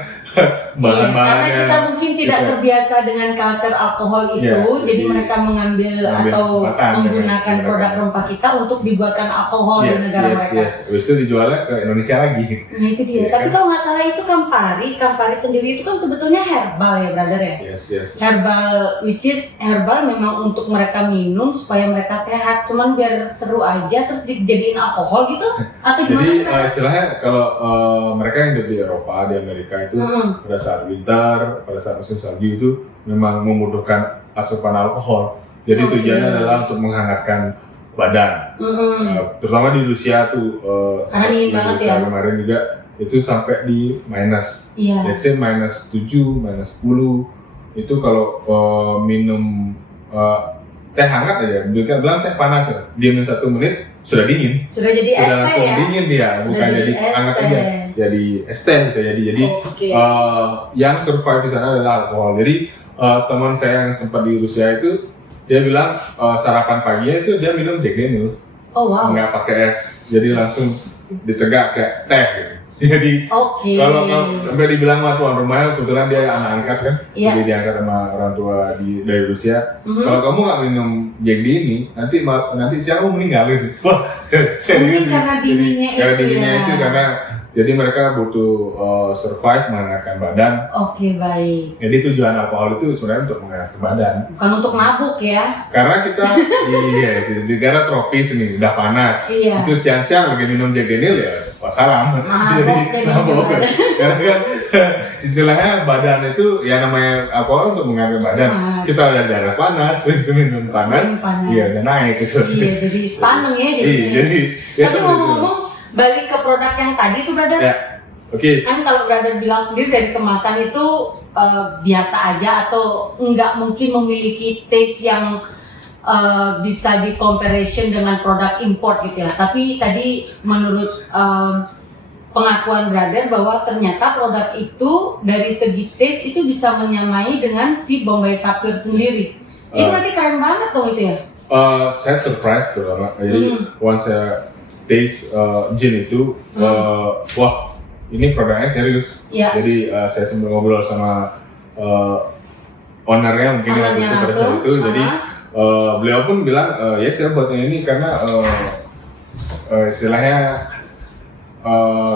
bahan-bahannya. Karena kita mungkin tidak Gitu. terbiasa dengan culture alkohol itu, Iya, jadi jadi mereka mengambil atau kesempatan menggunakan dengan produk rempah kita untuk dibuatkan alkohol di Yes, negara yes, mereka. yes. Habis itu dijualnya ke Indonesia lagi. Nah itu dia. Iya Tapi kan? kalau nggak salah itu Campari sendiri itu kan sebetulnya herbal ya brother ya. Yes, yes. Herbal, which is herbal memang untuk mereka minum supaya mereka sehat. Cuman biar seru aja terus dijadiin alkohol gitu atau gimana? Jadi brother? istilahnya kalau mereka yang hidup di Eropa, di Amerika itu pada saat winter, pada saat musim salju itu memang membutuhkan asupan alkohol. Jadi Oke. tujuannya adalah untuk menghangatkan badan. Terutama di Rusia tuh, Karena dingin di banget Rusia ya. kemarin juga itu sampai di minus. Iya. Let's say minus 7, minus 10. Itu kalau minum teh hangat aja, bukan bilang teh panas ya, diamin 1 menit sudah dingin. Sudah jadi Sudah es teh langsung ya. dingin dia, bukan jadi es hangat teh. aja. Jadi es teh bisa jadi. Jadi Oke. yang survive di sana adalah alkohol. Jadi teman saya yang sempat di Rusia itu dia bilang sarapan paginya itu dia minum Jack Daniels, Oh wow. nggak pakai es, jadi langsung ditegak kayak teh gitu. Jadi Oke. kalau sampai dibilang sama tuan rumahnya, kebetulan dia anak angkat kan, Iya. jadi diangkat sama orang tua dari Rusia. Mhm. Kalau kamu nggak minum Jack D ini, nanti siapa mau meninggal gitu. Wah, serius. Mungkin karena Jadi, dinginnya karena itu dinginnya ya. itu karena jadi mereka butuh survive, menghangatkan badan. Oke baik. Jadi tujuan alkohol itu sebenarnya untuk menghangatkan badan. Bukan untuk mabuk ya. Karena kita di negara tropis nih, udah panas. Iya. Itu siang-siang lagi minum Jack Daniel ya, wassalam. Mabok jadi mabok. gimana? Karena kan istilahnya badan itu ya namanya alkohol untuk menghangatkan badan. Ah. Kita udah darah panas, terus minum panas, Minum panas. iya udah naik gitu. Iya jadi sepaneng ya Iya, jadinya. jadi ya Tapi seperti itu. ngomong-ngomong balik ke produk yang tadi tuh brother. Ya, oke. Kan kalau brother bilang sendiri dari kemasan itu biasa aja atau nggak mungkin memiliki taste yang bisa di comparison dengan produk import gitu ya. Tapi tadi menurut pengakuan brother bahwa ternyata produk itu dari segi taste itu bisa menyamai dengan si Bombay Sapphire sendiri. Itu berarti keren banget dong itu ya. Saya surprise tuh lama. Jadi once saya taste gin itu, wah ini produknya serius. Iya. Jadi saya sempat ngobrol sama ownernya mungkin waktu itu pada saat itu. Jadi beliau pun bilang ya saya buatnya ini karena istilahnya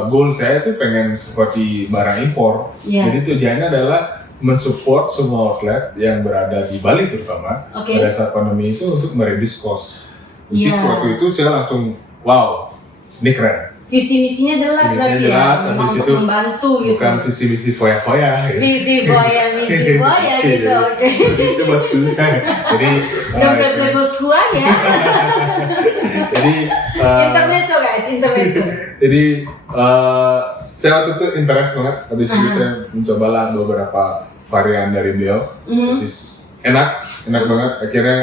goal saya itu pengen seperti barang impor. Iya. Jadi tujuannya adalah mensupport semua outlet yang berada di Bali terutama Oke. pada saat pandemi itu untuk mereduce cost. Which is Iya. waktu itu saya langsung wow, ini keren. Visi misinya jelas Visi berarti misinya jelas, ya, memang habis untuk itu membantu gitu. Bukan visi misi foya-foya. Gitu. Visi boya, misi boya gitu, oke. Itu maksudnya. Jadi Dompet bosku ya. jadi Intermezzo guys, intermezzo. jadi saya waktu itu interest banget. Habis itu saya mencobalah beberapa varian dari beliau. Which is enak banget. Akhirnya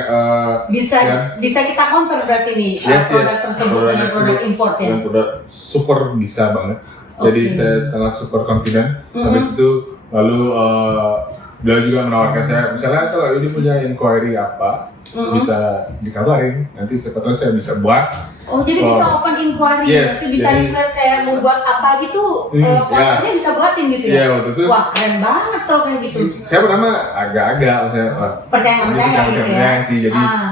Bisa kita counter berarti nih produk tersebut dengan produk import ya. Dan produk super bisa banget. Jadi Oke. saya sangat super confident. Habis itu lalu beliau juga menawarkan saya, misalnya kalau ini punya inquiry apa, bisa dikabarin. Nanti siapa tahu saya bisa buat. Oh jadi bisa open inquiry, Yes, berarti bisa jadi- request kayak mau buat apa gitu, produknya bisa buatin gitu Iya, ya. waktu itu Wah keren banget kalau kayak gitu. saya pertama agak-agak maksudnya, Percaya nggak percaya gitu ya. percaya sih. Jadi Ah.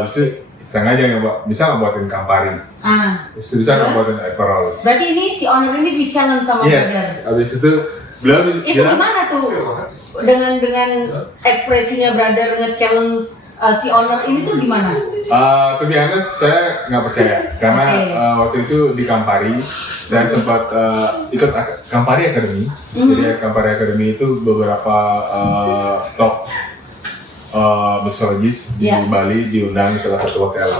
habis itu sengaja bisa nggak buatin Campari, bisa nggak Terus? buatin Aperol. Berarti ini si owner ini di challenge sama Yes, brother. habis itu beliau Itu gimana tuh dengan ekspresinya brother nge-challenge si owner ini tuh gimana? To be honest, saya nggak percaya karena waktu itu di Campari saya sempat ikut Campari Academy. Jadi Campari Academy itu beberapa top mixologist di Bali diundang di salah satu hotel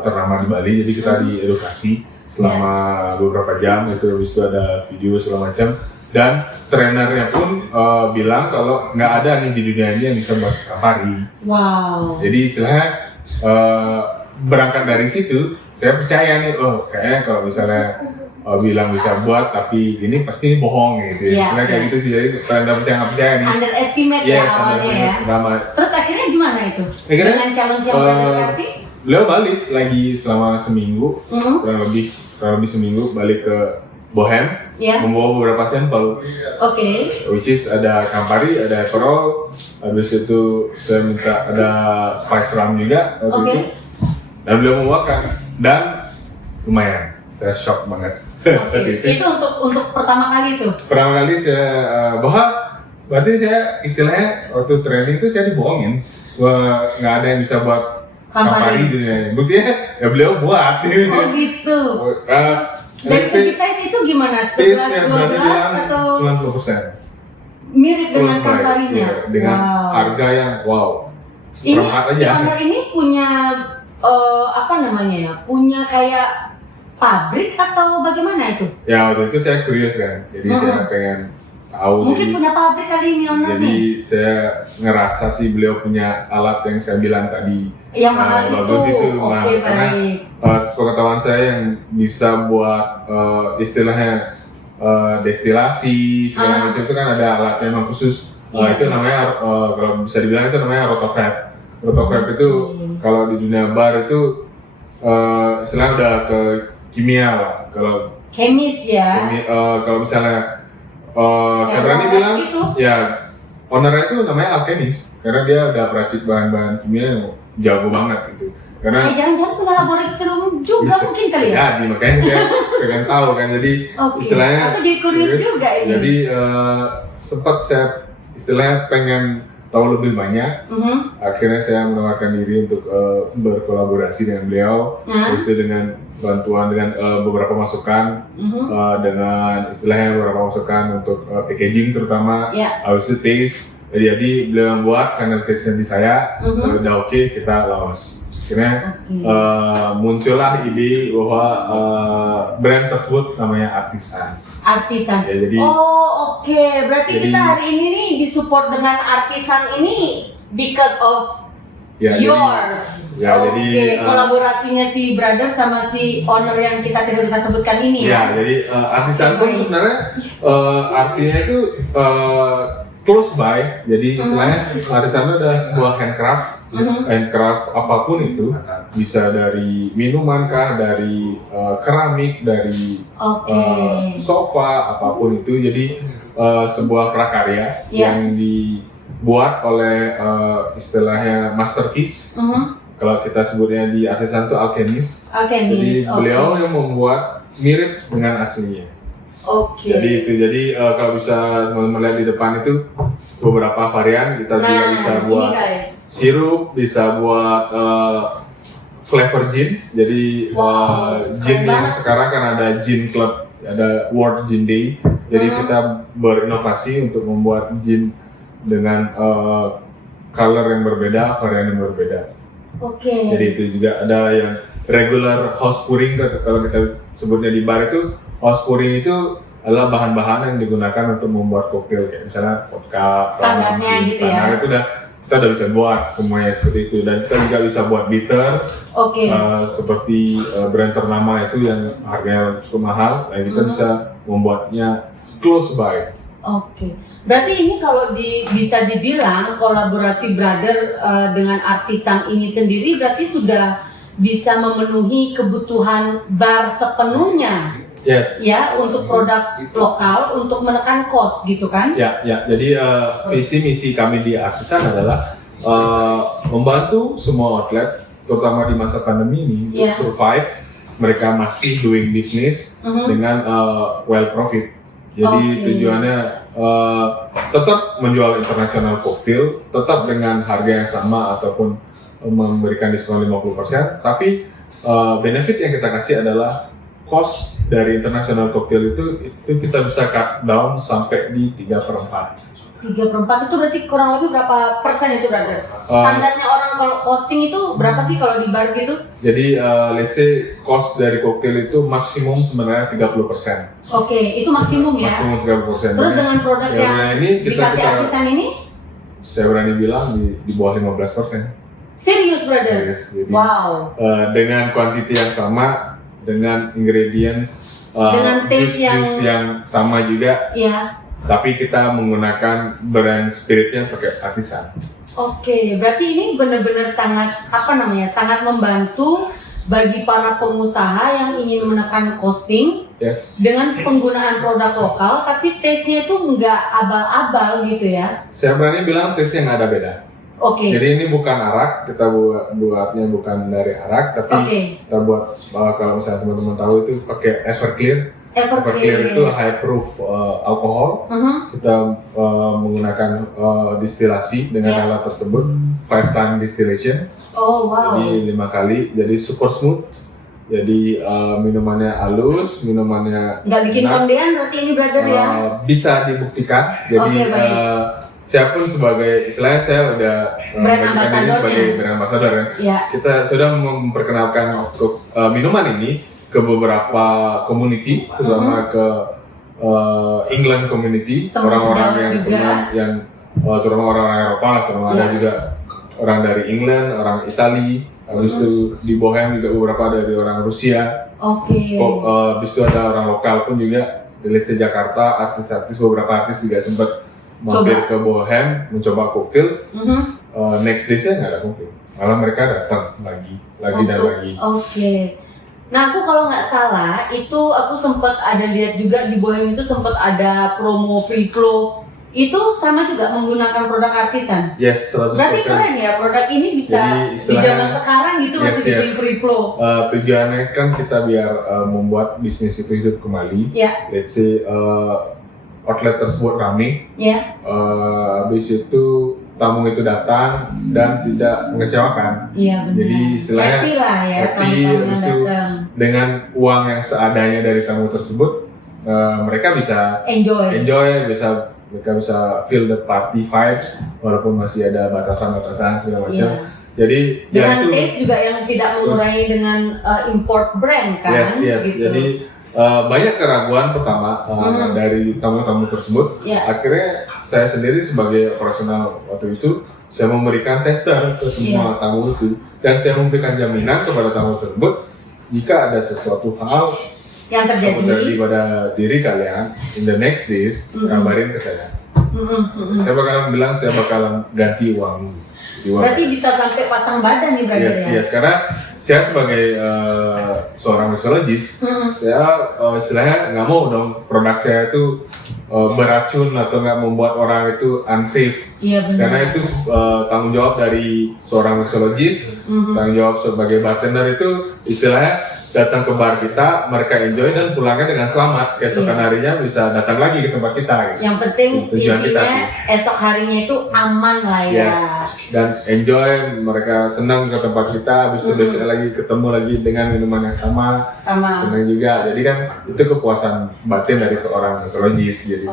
ternama di Bali. Jadi kita diedukasi selama beberapa jam. Itu habis itu ada video segala macam. Dan trenernya pun bilang kalau nggak ada nih di dunia ini yang bisa buat Campari. Wow. Jadi istilahnya berangkat dari situ, saya percaya nih, oh kayaknya kalau misalnya bilang bisa buat, tapi ini pasti ini bohong gitu. Iya, Istilahnya kayak gitu sih, jadi anda percaya nggak percaya nih. Underestimate ya awalnya ya. Pertama, Terus akhirnya gimana itu? Akhirnya, Dengan challenge yang brother kasih? beliau balik lagi selama seminggu, kurang lebih seminggu balik ke Bohem, Ya. membawa beberapa sampel, Oke. which is ada Campari, ada Aperol, habis itu saya minta ada Spice Rum juga waktu Oke. itu, dan beliau membawakan, dan lumayan, saya shock banget. Tadi Oke. Itu untuk pertama kali itu. pertama kali saya bahwa berarti saya istilahnya waktu training itu saya dibohongin, wah nggak ada yang bisa buat Campari di dunia. Buktinya ya beliau buat. Oh gitu. Dari segi tes itu gimana? 11, 12 atau 90%. mirip dengan Plus Campari-nya? ya, dengan Wow. harga yang wow. Ini Seperempat si aja. owner ini punya apa namanya ya? Punya kayak pabrik atau bagaimana itu? Ya waktu itu saya curious kan, jadi saya pengen tahu. Mungkin jadi, punya pabrik kali ini owner jadi nih. saya ngerasa sih beliau punya alat yang saya bilang tadi. Yang mahal bagus itu, mahal. Oke, Karena baik. sepengetahuan saya yang bisa buat istilahnya destilasi segala macam itu kan ada alatnya memang khusus. Iya. Itu namanya kalau bisa dibilang itu namanya rotofab. Rotofab itu kalau di dunia bar itu istilahnya udah ke kimia lah. Kalau Kemis ya. kalau misalnya saya Ya, berani lab bilang gitu. ya ownernya itu namanya alkemis karena dia udah peracik bahan-bahan kimia yang jago banget gitu. Karena Jangan-jangan punya laboratorium juga mungkin kali ya? jadi makanya saya pengen tahu kan, jadi Oke. istilahnya Aku jadi curious curious. juga ini. Jadi sempat saya istilahnya pengen tahu lebih banyak. Akhirnya saya menawarkan diri untuk berkolaborasi dengan beliau, terus dengan bantuan dengan beberapa masukan, dengan istilahnya beberapa masukan untuk packaging terutama, Ya. habis itu taste. Jadi beliau membuat final taste di saya, lalu udah oke, kita launch. Akhirnya muncullah ide bahwa brand tersebut namanya Artisan. Artisan. Ya, jadi oke. Berarti jadi- kita hari ini nih disupport dengan Artisan ini because of ya, yours. ya, Oke, jadi, kolaborasinya si brother sama si owner yang kita tidak bisa sebutkan ini ya, ya. jadi Artisan pun Baik. sebenarnya artinya itu close by. Jadi istilahnya Artisan itu adalah sebuah handcraft apapun itu, bisa dari minuman kah, dari keramik, dari Oke. sofa, apapun itu. Jadi sebuah prakarya Ya. yang dibuat oleh istilahnya masterpiece. Kalau kita sebutnya di Artisan itu alkemis. Oke, Jadi Miss. Oke. beliau yang membuat mirip dengan aslinya. Oke. Jadi kalau bisa melihat di depan itu beberapa varian, kita juga bisa ini buat guys. sirup, bisa buat flavor gin. Jadi Wow, gin keren yang banget. sekarang kan ada gin club, ada World Gin Day. Jadi kita berinovasi untuk membuat gin dengan color yang berbeda, varian yang berbeda. Oke. Jadi itu juga ada yang regular house pouring, kalau kita sebutnya di bar itu house pouring itu adalah bahan-bahan yang digunakan untuk membuat koktail, kayak misalnya vodka, Standarnya rum, gitu ya. standar itu kita udah bisa buat semuanya seperti itu, dan kita juga bisa buat bitter Oke. seperti brand ternama itu yang harganya cukup mahal, dan kita bisa membuatnya close by. Oke. Berarti ini kalau bisa dibilang kolaborasi brother dengan Artisan ini sendiri berarti sudah bisa memenuhi kebutuhan bar sepenuhnya Yes. ya, untuk produk lokal untuk menekan cost gitu kan? Ya. Jadi visi misi kami di Artisan adalah membantu semua outlet, terutama di masa pandemi ini, Ya. untuk survive. Mereka masih doing business dengan well profit. Jadi Oke. tujuannya tetap menjual international cocktail, tetap dengan harga yang sama ataupun memberikan diskon 50%. Tapi benefit yang kita kasih adalah cost dari international cocktail itu kita bisa cut down sampai di 3/4. 3/4 itu berarti kurang lebih berapa persen itu brother? Standarnya orang kalau posting itu berapa sih kalau di bar gitu? Jadi let's say cost dari cocktail itu maksimum sebenarnya 30%. Oke, itu maksimum ya. Maksimum 30%. Terus dengan produk Ya, yang ini dikasih Artisan ini saya berani bilang di bawah 15%. serius brother? Serius. Jadi Wow. dengan kuantiti yang sama, dengan ingredients Dengan taste jus yang sama juga, Iya. tapi kita menggunakan brand spiritnya pakai Artisan. Oke, berarti ini benar-benar sangat sangat membantu bagi para pengusaha yang ingin menekan costing dengan penggunaan produk lokal, tapi taste-nya itu nggak abal-abal gitu ya. Saya berani bilang taste-nya nggak ada beda. Oke. Jadi ini bukan arak, kita buatnya bukan dari arak, tapi kita buat kalau misalnya teman-teman tahu itu pakai Everclear. Everclear itu high proof alkohol. Kita menggunakan distilasi dengan alat tersebut, 5 time distillation. Oh wow. Jadi 5 kali, jadi super smooth. Jadi minumannya halus, minumannya nggak bikin kondean berarti ini brother ya? Bisa dibuktikan. Jadi saya pun sebagai istilahnya saya udah brand sebagai brand ambassador kan. Ya. Kita sudah memperkenalkan untuk minuman ini ke beberapa community, terutama ke England community, orang-orang yang terutama orang-orang Eropa, terutama ada juga orang dari England, orang Itali, habis itu di Bohem juga beberapa dari orang Rusia. Habis itu ada orang lokal pun juga dari Jakarta, artis-artis, beberapa artis juga sempat mampir ke Bohem mencoba koktail. Next day-nya nggak ada koktail, malah mereka datang lagi dan lagi. Nah aku kalau nggak salah itu aku sempat ada lihat juga di Bohem itu sempat ada promo free flow, itu sama juga menggunakan produk artisan. Yes, 100%. Berarti keren ya produk ini bisa di zaman sekarang gitu masih bikin free flow. Tujuannya kan kita biar membuat bisnis itu hidup kembali. Let's say outlet tersebut rame. Habis itu tamu itu datang dan tidak mengecewakan. Jadi istilahnya happy lah ya, happy, habis itu dengan uang yang seadanya dari tamu tersebut, mereka bisa enjoy, mereka bisa feel the party vibes walaupun masih ada batasan-batasan segala macam. Jadi dengan taste juga yang tidak mengurangi dengan import brand kan. Gitu. Jadi banyak keraguan pertama dari tamu-tamu tersebut. Akhirnya saya sendiri sebagai operasional waktu itu, saya memberikan tester ke semua tamu itu, dan saya memberikan jaminan kepada tamu tersebut jika ada sesuatu hal yang terjadi pada diri kalian in the next days, kabarin ke saya. Saya bakalan ganti uang. Berarti bisa sampai pasang badan nih brother ya? Yes, karena saya sebagai seorang mixologist, saya istilahnya nggak mau dong produk saya itu beracun atau nggak membuat orang itu unsafe. Karena itu tanggung jawab dari seorang mixologist, tanggung jawab sebagai bartender itu istilahnya datang ke bar kita, mereka enjoy dan pulangnya dengan selamat. Keesokan harinya bisa datang lagi ke tempat kita. Gitu. Yang penting intinya esok harinya itu aman lah ya. Dan enjoy, mereka senang ke tempat kita, habis itu besok lagi ketemu lagi dengan minuman yang sama. Senang juga. Jadi kan itu kepuasan batin dari seorang mixologist. Jadi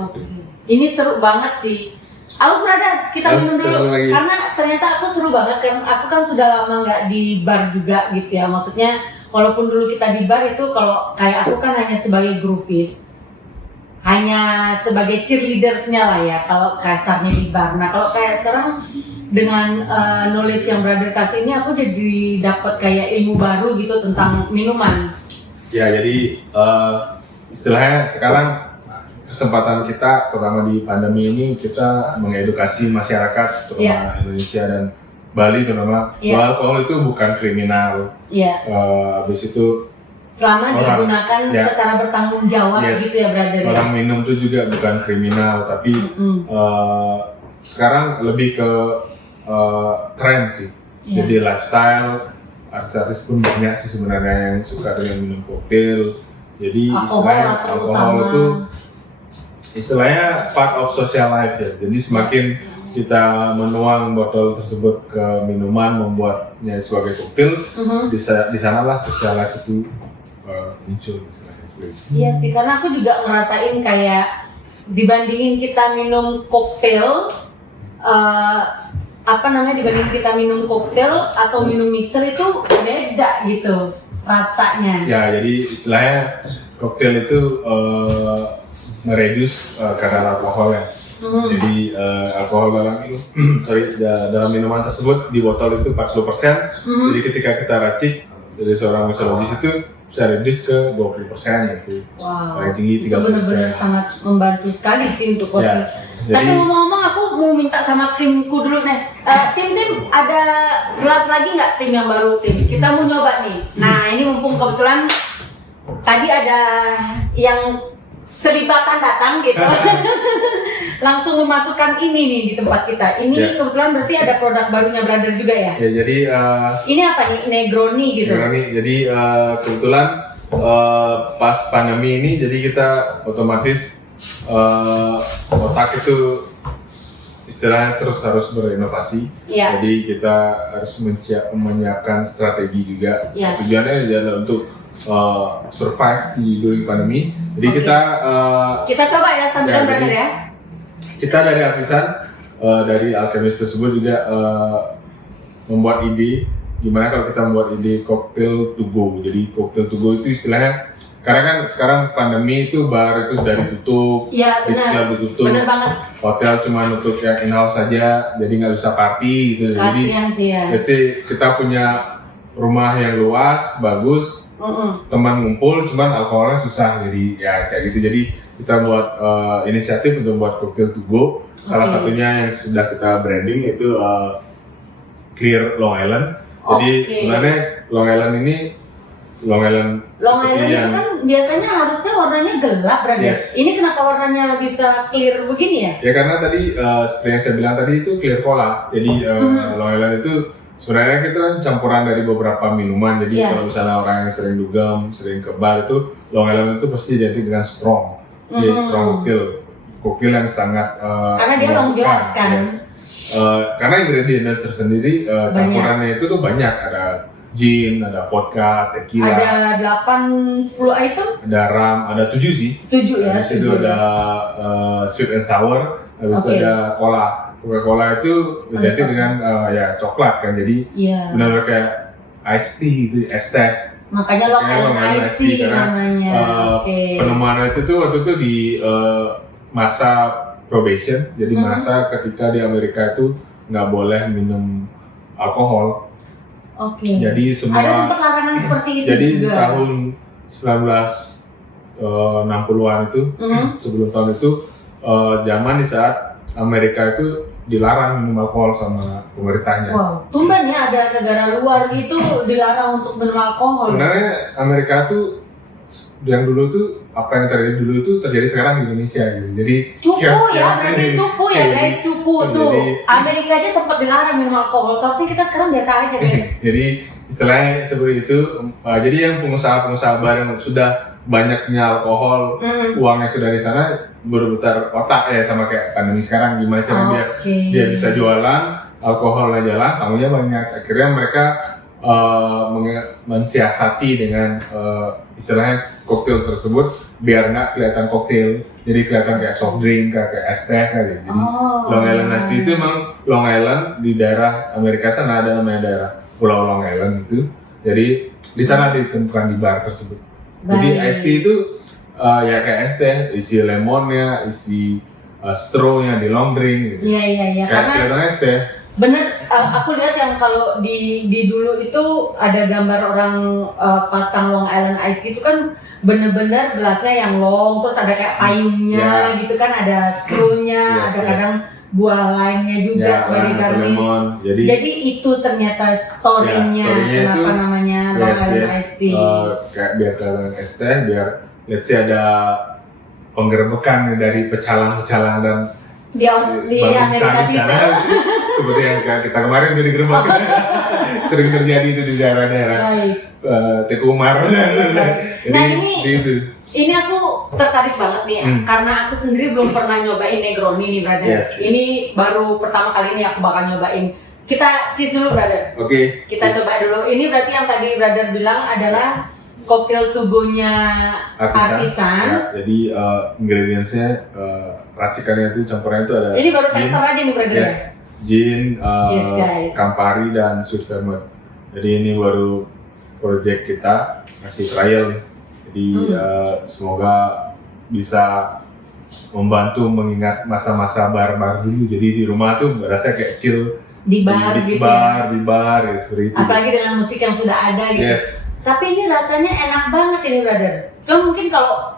ini seru banget sih. Aus brother, kita minum dulu karena ternyata aku seru banget kan. Aku kan sudah lama nggak di bar juga gitu ya. Maksudnya walaupun dulu kita di bar itu kalau kayak aku kan hanya sebagai groupies, hanya sebagai cheerleadersnya lah ya kalau kasarnya di bar. Nah kalau kayak sekarang dengan knowledge yang brother kasih ini, aku jadi dapat kayak ilmu baru gitu tentang minuman. Ya jadi istilahnya sekarang kesempatan kita terutama di pandemi ini kita mengedukasi masyarakat terutama Indonesia dan Bali terutama bahwa alkohol itu bukan kriminal. Habis itu selama digunakan secara bertanggung jawab gitu ya brother. Orang minum itu juga bukan kriminal, tapi sekarang lebih ke tren sih. Jadi lifestyle, artis-artis pun banyak sih sebenarnya yang suka dengan minum koktail. Jadi alkohol itu istilahnya part of social life ya. Jadi semakin kita menuang botol tersebut ke minuman, membuatnya sebagai koktail, di sanalah social life itu muncul istilahnya. Iya sih, karena aku juga ngerasain kayak dibandingin kita minum koktail, dibandingin kita minum koktail atau minum mixer itu beda gitu rasanya. Ya, jadi istilahnya koktail itu mereduce kadar alkohol ya. Jadi alkohol dalam minuman tersebut di botol itu 40%. Jadi ketika kita racik dari seorang mixologist itu bisa reduce ke 20% gitu. Wow. Paling tinggi 30%. Itu benar-benar sangat membantu sekali sih untuk koktail. Tapi ngomong-ngomong aku mau minta sama timku dulu nih. Tim ada gelas lagi nggak tim yang baru tim? Kita mau nyoba nih. Nah ini mumpung kebetulan tadi ada yang selibatan datang gitu. Langsung memasukkan ini nih di tempat kita. Ini kebetulan berarti ada produk barunya Brother juga ya? Ya jadi ini apa nih? Negroni gitu. Negroni. Jadi kebetulan pas pandemi ini jadi kita otomatis otak itu istilahnya terus harus berinovasi. Jadi kita harus menyiapkan strategi juga. Tujuannya adalah untuk survive di during pandemi. Jadi kita coba ya sambil Brother ya. Kita dari artisan dari alkemis tersebut juga membuat ide gimana kalau kita membuat ide cocktail to go. Jadi cocktail to go itu istilahnya karena kan sekarang pandemi itu bar itu sudah ditutup, beach club ditutup, hotel cuma nutup yang in-house saja, jadi nggak bisa party gitu. Jadi let's say kita punya rumah yang luas, bagus, teman ngumpul, cuman alkoholnya susah, jadi ya kayak gitu. Jadi kita buat inisiatif untuk buat cocktail to go. Salah satunya yang sudah kita branding itu Clear Long Island. Jadi sebenarnya Long Island ini Long Island itu kan biasanya harusnya warnanya gelap, Brother. Ini kenapa warnanya bisa clear begini ya? Ya karena tadi seperti yang saya bilang tadi itu clear cola. Jadi Long Island itu sebenarnya kita kan campuran dari beberapa minuman. Jadi kalau misalnya orang yang sering dugem, sering ke bar itu Long Island itu pasti identik dengan strong. Jadi strong cocktail yang sangat karena dia long glass kan. Karena ingredientnya tersendiri campurannya itu tuh banyak, ada gin, ada vodka, tequila. Ada 8-10 item? Ada ram, ada 7 sih. 7 ya. Habis itu ada sweet and sour, habis itu ada cola. Coca-Cola itu identik dengan ya coklat kan, jadi benar-benar kayak iced tea gitu, es teh. Makanya Long Island iced tea namanya. Penemuan itu tuh waktu itu di masa probation, jadi masa ketika di Amerika itu nggak boleh minum alkohol. Jadi semua ada sempat larangan seperti itu. Jadi juga. Tahun 1960-an itu, sebelum tahun itu, zaman di saat Amerika itu dilarang minum alkohol sama pemerintahnya. Wow, tumben ya ada negara luar gitu dilarang untuk minum alkohol. Sebenarnya Amerika tuh yang dulu tuh apa yang terjadi dulu itu terjadi sekarang di Indonesia gitu. Jadi cupu guys, cupu tuh. Amerika aja sempat dilarang minum alkohol. Soalnya kita sekarang biasa aja guys. Jadi istilahnya seperti itu. Jadi yang pengusaha-pengusaha bar yang sudah banyaknya alkohol, uangnya sudah di sana berputar otak ya sama kayak pandemi sekarang, gimana cara dia bisa jualan alkoholnya jalan, tamunya banyak. Akhirnya mereka mensiasati dengan istilahnya koktail tersebut biar nggak kelihatan koktail, jadi kelihatan kayak soft drink, kayak es teh kayak. Jadi Long Island iced tea itu emang Long Island di daerah Amerika sana ada namanya daerah Pulau Long Island itu. Jadi di sana ditemukan di bar tersebut. Jadi iced tea itu ya kayak es teh, isi lemonnya, isi straw-nya di long drink gitu. Iya. Kayak kelihatan es teh. Bener, aku lihat yang kalau di dulu itu ada gambar orang pasang Long Island Iced Tea itu kan bener-bener gelasnya yang long, terus ada kayak payungnya gitu kan, ada straw-nya, ada kadang buah lainnya juga sebagai garnish. Jadi itu ternyata story-nya kenapa itu, namanya Long Island Iced Tea. Kayak biar kelihatan es teh, biar let's say ada penggerbekan dari pecalang-pecalang dan di Amerika di sana seperti yang kita kemarin jadi gerbek sering terjadi itu di daerah-daerah Teku Umar. Nah ini aku tertarik banget nih karena aku sendiri belum pernah nyobain Negroni nih, Brother. Ini baru pertama kali ini aku bakal nyobain. Kita cheers dulu, Brother. Kita coba dulu. Ini berarti yang tadi Brother bilang adalah cocktail to go-nya artisan. Jadi ingredientsnya racikannya itu campurannya itu ada. Ini baru tester aja nih, Brother. Gin, Campari dan sweet vermouth. Jadi ini baru project kita, masih trial nih. Jadi semoga bisa membantu mengingat masa-masa bar-bar dulu. Jadi di rumah tuh berasa kayak chill di bar gitu di bar ya, seperti itu. Apalagi dengan musik yang sudah ada gitu. Tapi ini rasanya enak banget ini, Brother. Cuma mungkin kalau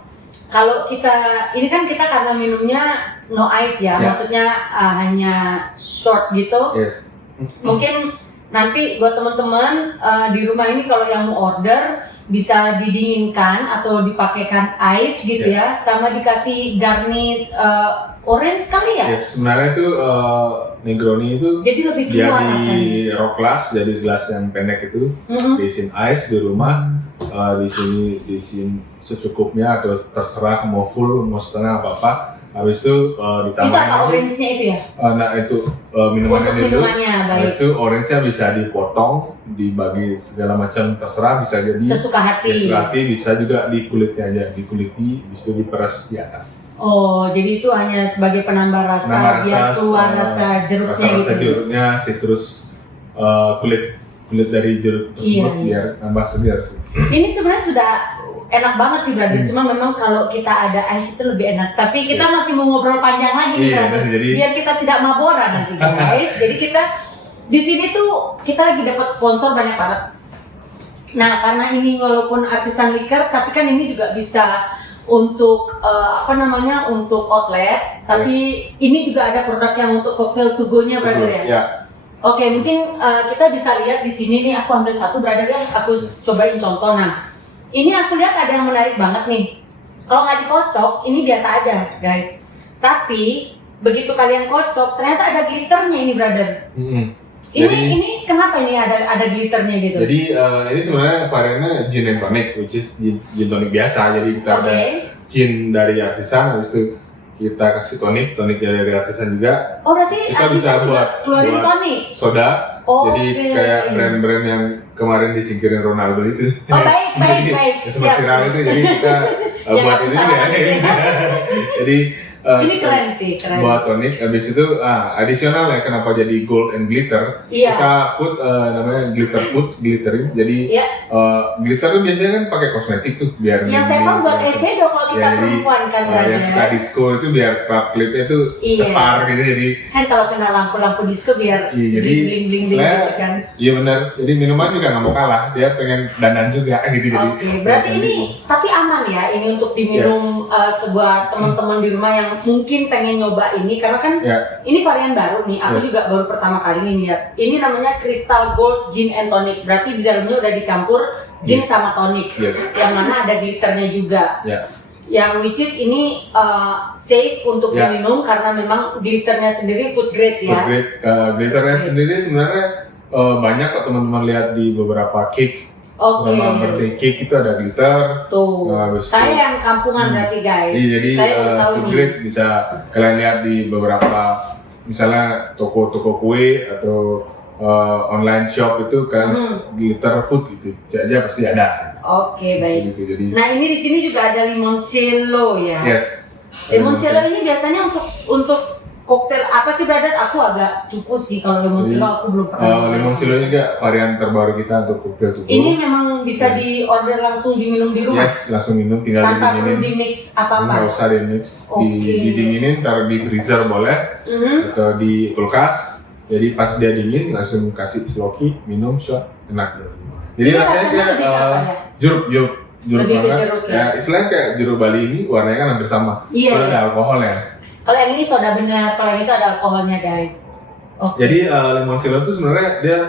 kalau ini kan kita karena minumnya no ice ya, maksudnya hanya short gitu. Yes. Mungkin nanti buat teman-teman di rumah ini kalau yang mau order bisa didinginkan atau dipakaikan ice gitu ya, sama dikasih garnish orange kali ya. Yes, sebenarnya itu Negroni itu jadi lebih dia keluar di rasanya. rock glass, jadi gelas yang pendek itu diisiin ice di rumah. Di sini secukupnya atau terserah mau full mau setengah apa. Habis itu ditambahin itu apa orange-nya itu ya? Nah itu minumannya untuk itu. minumannya, baik. Habis itu orange-nya bisa dipotong, dibagi segala macam terserah, bisa jadi sesuka hati. Bisa juga di kulitnya aja, dikuliti, habis itu diperas di atas. Oh, jadi itu hanya sebagai penambah rasa biar keluar rasa jeruknya gitu. Rasa jeruknya, citrus kulit dari jeruk tersebut biar nambah segar sih. Ini sebenarnya sudah enak banget sih brother, cuma memang kalau kita ada ice itu lebih enak. Tapi kita masih mau ngobrol panjang lagi nih brother, biar kita tidak maboran nanti guys. Jadi kita di sini tuh kita lagi dapat sponsor banyak banget. Nah karena ini walaupun artisan liquor, tapi kan ini juga bisa untuk untuk outlet. Tapi ini juga ada produk yang untuk cocktail to go-nya brother ya. Oke, mungkin kita bisa lihat di sini nih, aku ambil satu brother ya, aku cobain contoh. Nah, ini aku lihat ada yang menarik banget nih. Kalau nggak dikocok, ini biasa aja guys. Tapi begitu kalian kocok, ternyata ada glitternya ini brother. Ini kenapa ini ada glitternya gitu? Jadi ini sebenarnya variannya gin and tonic, which is gin tonic biasa. Jadi kita ada gin dari artisan, habis itu kita kasih tonik dari artisan juga. Oh berarti kita bisa buat tonik soda. Jadi kayak brand-brand yang kemarin disingkirin Ronaldo itu. Oh baik. Seperti viral itu, jadi kita buat ini juga. Jadi ini keren sih, keren. Buat tonik, habis itu adisional ya kenapa jadi gold and glitter. Kita put namanya glittering. Jadi glitter tuh biasanya kan pakai kosmetik tuh biar. Yang saya tahu buat eyeshadow kalau kita perempuan kan yang suka disco itu biar clip-clipnya tuh cetar gitu, jadi. Kan kalau kena lampu disco biar bling gitu kan. Iya benar. Jadi minuman juga nggak mau kalah, dia pengen dandan juga gitu. Oke, berarti ini tapi aman ya ini untuk diminum sebuah teman-teman di rumah yang mungkin pengen nyoba ini, karena kan ini varian baru nih, aku juga baru pertama kali ini lihat. Ini namanya Crystal Gold Gin and Tonic, berarti di dalamnya udah dicampur gin sama tonic, yang mana ada glitternya juga. Yang which is ini safe untuk diminum karena memang glitternya sendiri food grade ya. Food grade, glitternya sendiri sebenarnya banyak kok teman-teman lihat di beberapa cake. Nama birthday cake itu ada glitter. Tuh, saya yang kampungan berarti guys. Jadi food grade bisa kalian lihat di beberapa, misalnya toko-toko kue atau online shop itu kan glitter food gitu, aja pasti ada. Oke, baik. Gitu, jadi. Nah ini di sini juga ada limoncello ya. Yes. Limoncello ini biasanya untuk koktail apa sih brother? Aku agak cupu sih kalau limoncello, aku belum pernah. Limoncello juga varian terbaru kita untuk koktail tubuh. Ini memang bisa di order langsung diminum di rumah? Yes, langsung minum, tinggal didinginin. Tanpa perlu di mix apa-apa? Nggak usah di mix, didinginin, taruh di freezer boleh, atau di kulkas. Jadi pas dia dingin langsung kasih sloki, minum, shot, enak. Jadi rasanya kayak jeruk banget. Ya, istilahnya kayak jeruk Bali ini warnanya kan hampir sama. Kalau ada alkoholnya. Kalau yang ini soda benar, kalau yang itu ada alkoholnya guys. Jadi limoncello itu sebenarnya dia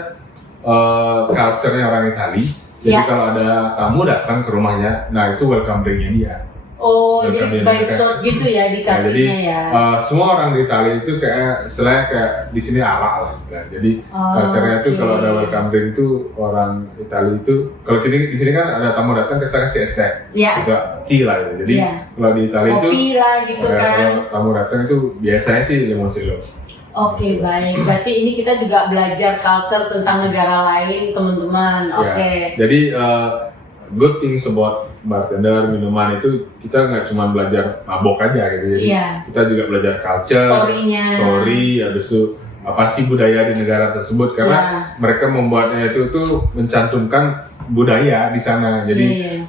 culture-nya orang Itali. Jadi kalau ada tamu datang ke rumahnya, nah itu welcome drink-nya dia. Oh, jadi by shot gitu ya dikasihnya ya. Semua orang di Italia itu kayak istilahnya kayak di sini ala istilahnya. Jadi culture-nya itu kalau ada welcome drink itu orang Italia itu kalau di sini kan ada tamu datang kita kasih es teh. Itu tea lah gitu. Jadi kalau di Italia itu kopi lah gitu kan. Kalau tamu datang itu biasanya sih limoncello. Oke, baik. Berarti ini kita juga belajar culture tentang negara lain, teman-teman. Oke. Jadi good things about bartender minuman itu kita nggak cuma belajar mabok aja gitu, jadi kita juga belajar culture, story, habis itu apa sih budaya di negara tersebut, karena mereka membuatnya itu tuh mencantumkan budaya di sana. Jadi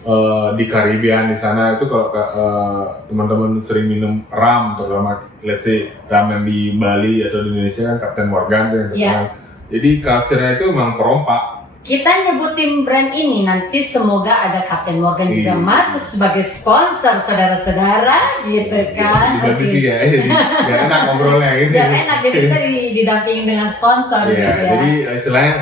di Caribbean di sana itu kalau teman-teman sering minum ram, terutama let's say ram yang di Bali atau di Indonesia kan Captain Morgan tuh yang terkenal. Jadi culture-nya itu memang perompak. kita nyebutin brand ini nanti semoga ada Captain Morgan juga masuk sebagai sponsor saudara-saudara gitu kan. Oke. Sih ya, gak enak ngobrolnya gitu. Gak enak, jadi kita didampingin dengan sponsor gitu ya. Jadi istilahnya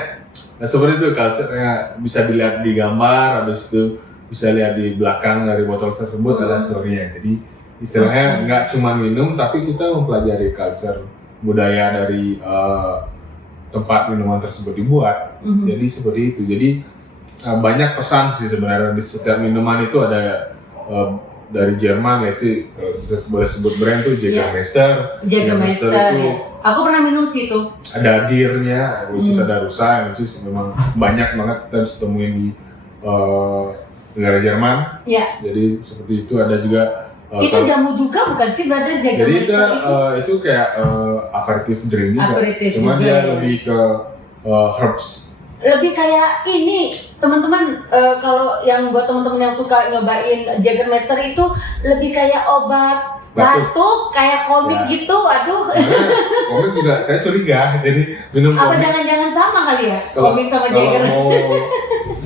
seperti itu, culture-nya bisa dilihat di gambar, habis itu bisa lihat di belakang dari botol tersebut ada story-nya. Jadi istilahnya nggak cuma minum, tapi kita mempelajari culture budaya dari tempat minuman tersebut dibuat. Jadi seperti itu. Jadi banyak pesan sih sebenarnya di setiap minuman itu ada dari Jerman, let's say boleh sebut brand tuh Jägermeister. Jägermeister itu aku pernah minum sih itu. Ada dirnya, which is ada rusa, which is memang banyak banget kita bisa temuin di negara Jerman. Jadi seperti itu. Ada juga itu jamu juga bukan sih, brother? Jadi itu kayak aperitif drink juga. Cuma dia lebih ke herbs. Lebih kayak ini, teman-teman, kalau yang buat teman-teman yang suka nyobain Jägermeister itu lebih kayak obat batuk kayak komik gitu. Aduh. Komik juga saya curiga. Jadi minum apa komik. Jangan-jangan sama kali ya? Komik sama Jäger.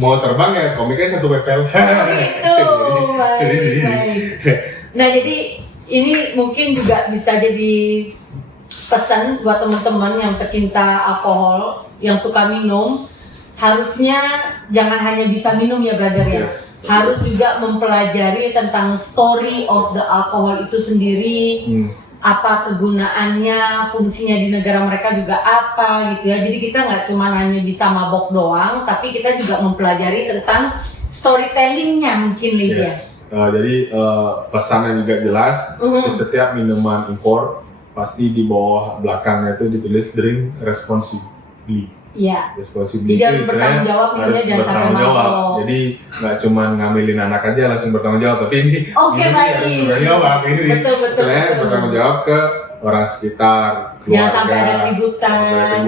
Mau terbang ya komiknya satu level. Gitu. Baik. Nah, jadi ini mungkin juga bisa jadi pesan buat teman-teman yang pecinta alkohol, yang suka minum, harusnya jangan hanya bisa minum ya, brother ya. Harus juga mempelajari tentang story of the alcohol itu sendiri, apa kegunaannya, fungsinya di negara mereka juga apa gitu ya. Jadi kita nggak cuma hanya bisa mabok doang, tapi kita juga mempelajari tentang storytellingnya mungkin ya. Jadi pesannya juga jelas, di setiap minuman impor pasti di bawah belakangnya itu ditulis drink responsibly. Iya. Responsibly. Jadi harus bertanggung jawab, harus bertanggung jawab. Jadi nggak cuma ngambilin anak aja langsung bertanggung jawab, tapi ini baik. Harus bertanggung jawab ini. Betul. Bertanggung jawab ke orang sekitar, keluarga. Jangan sampai ada keributan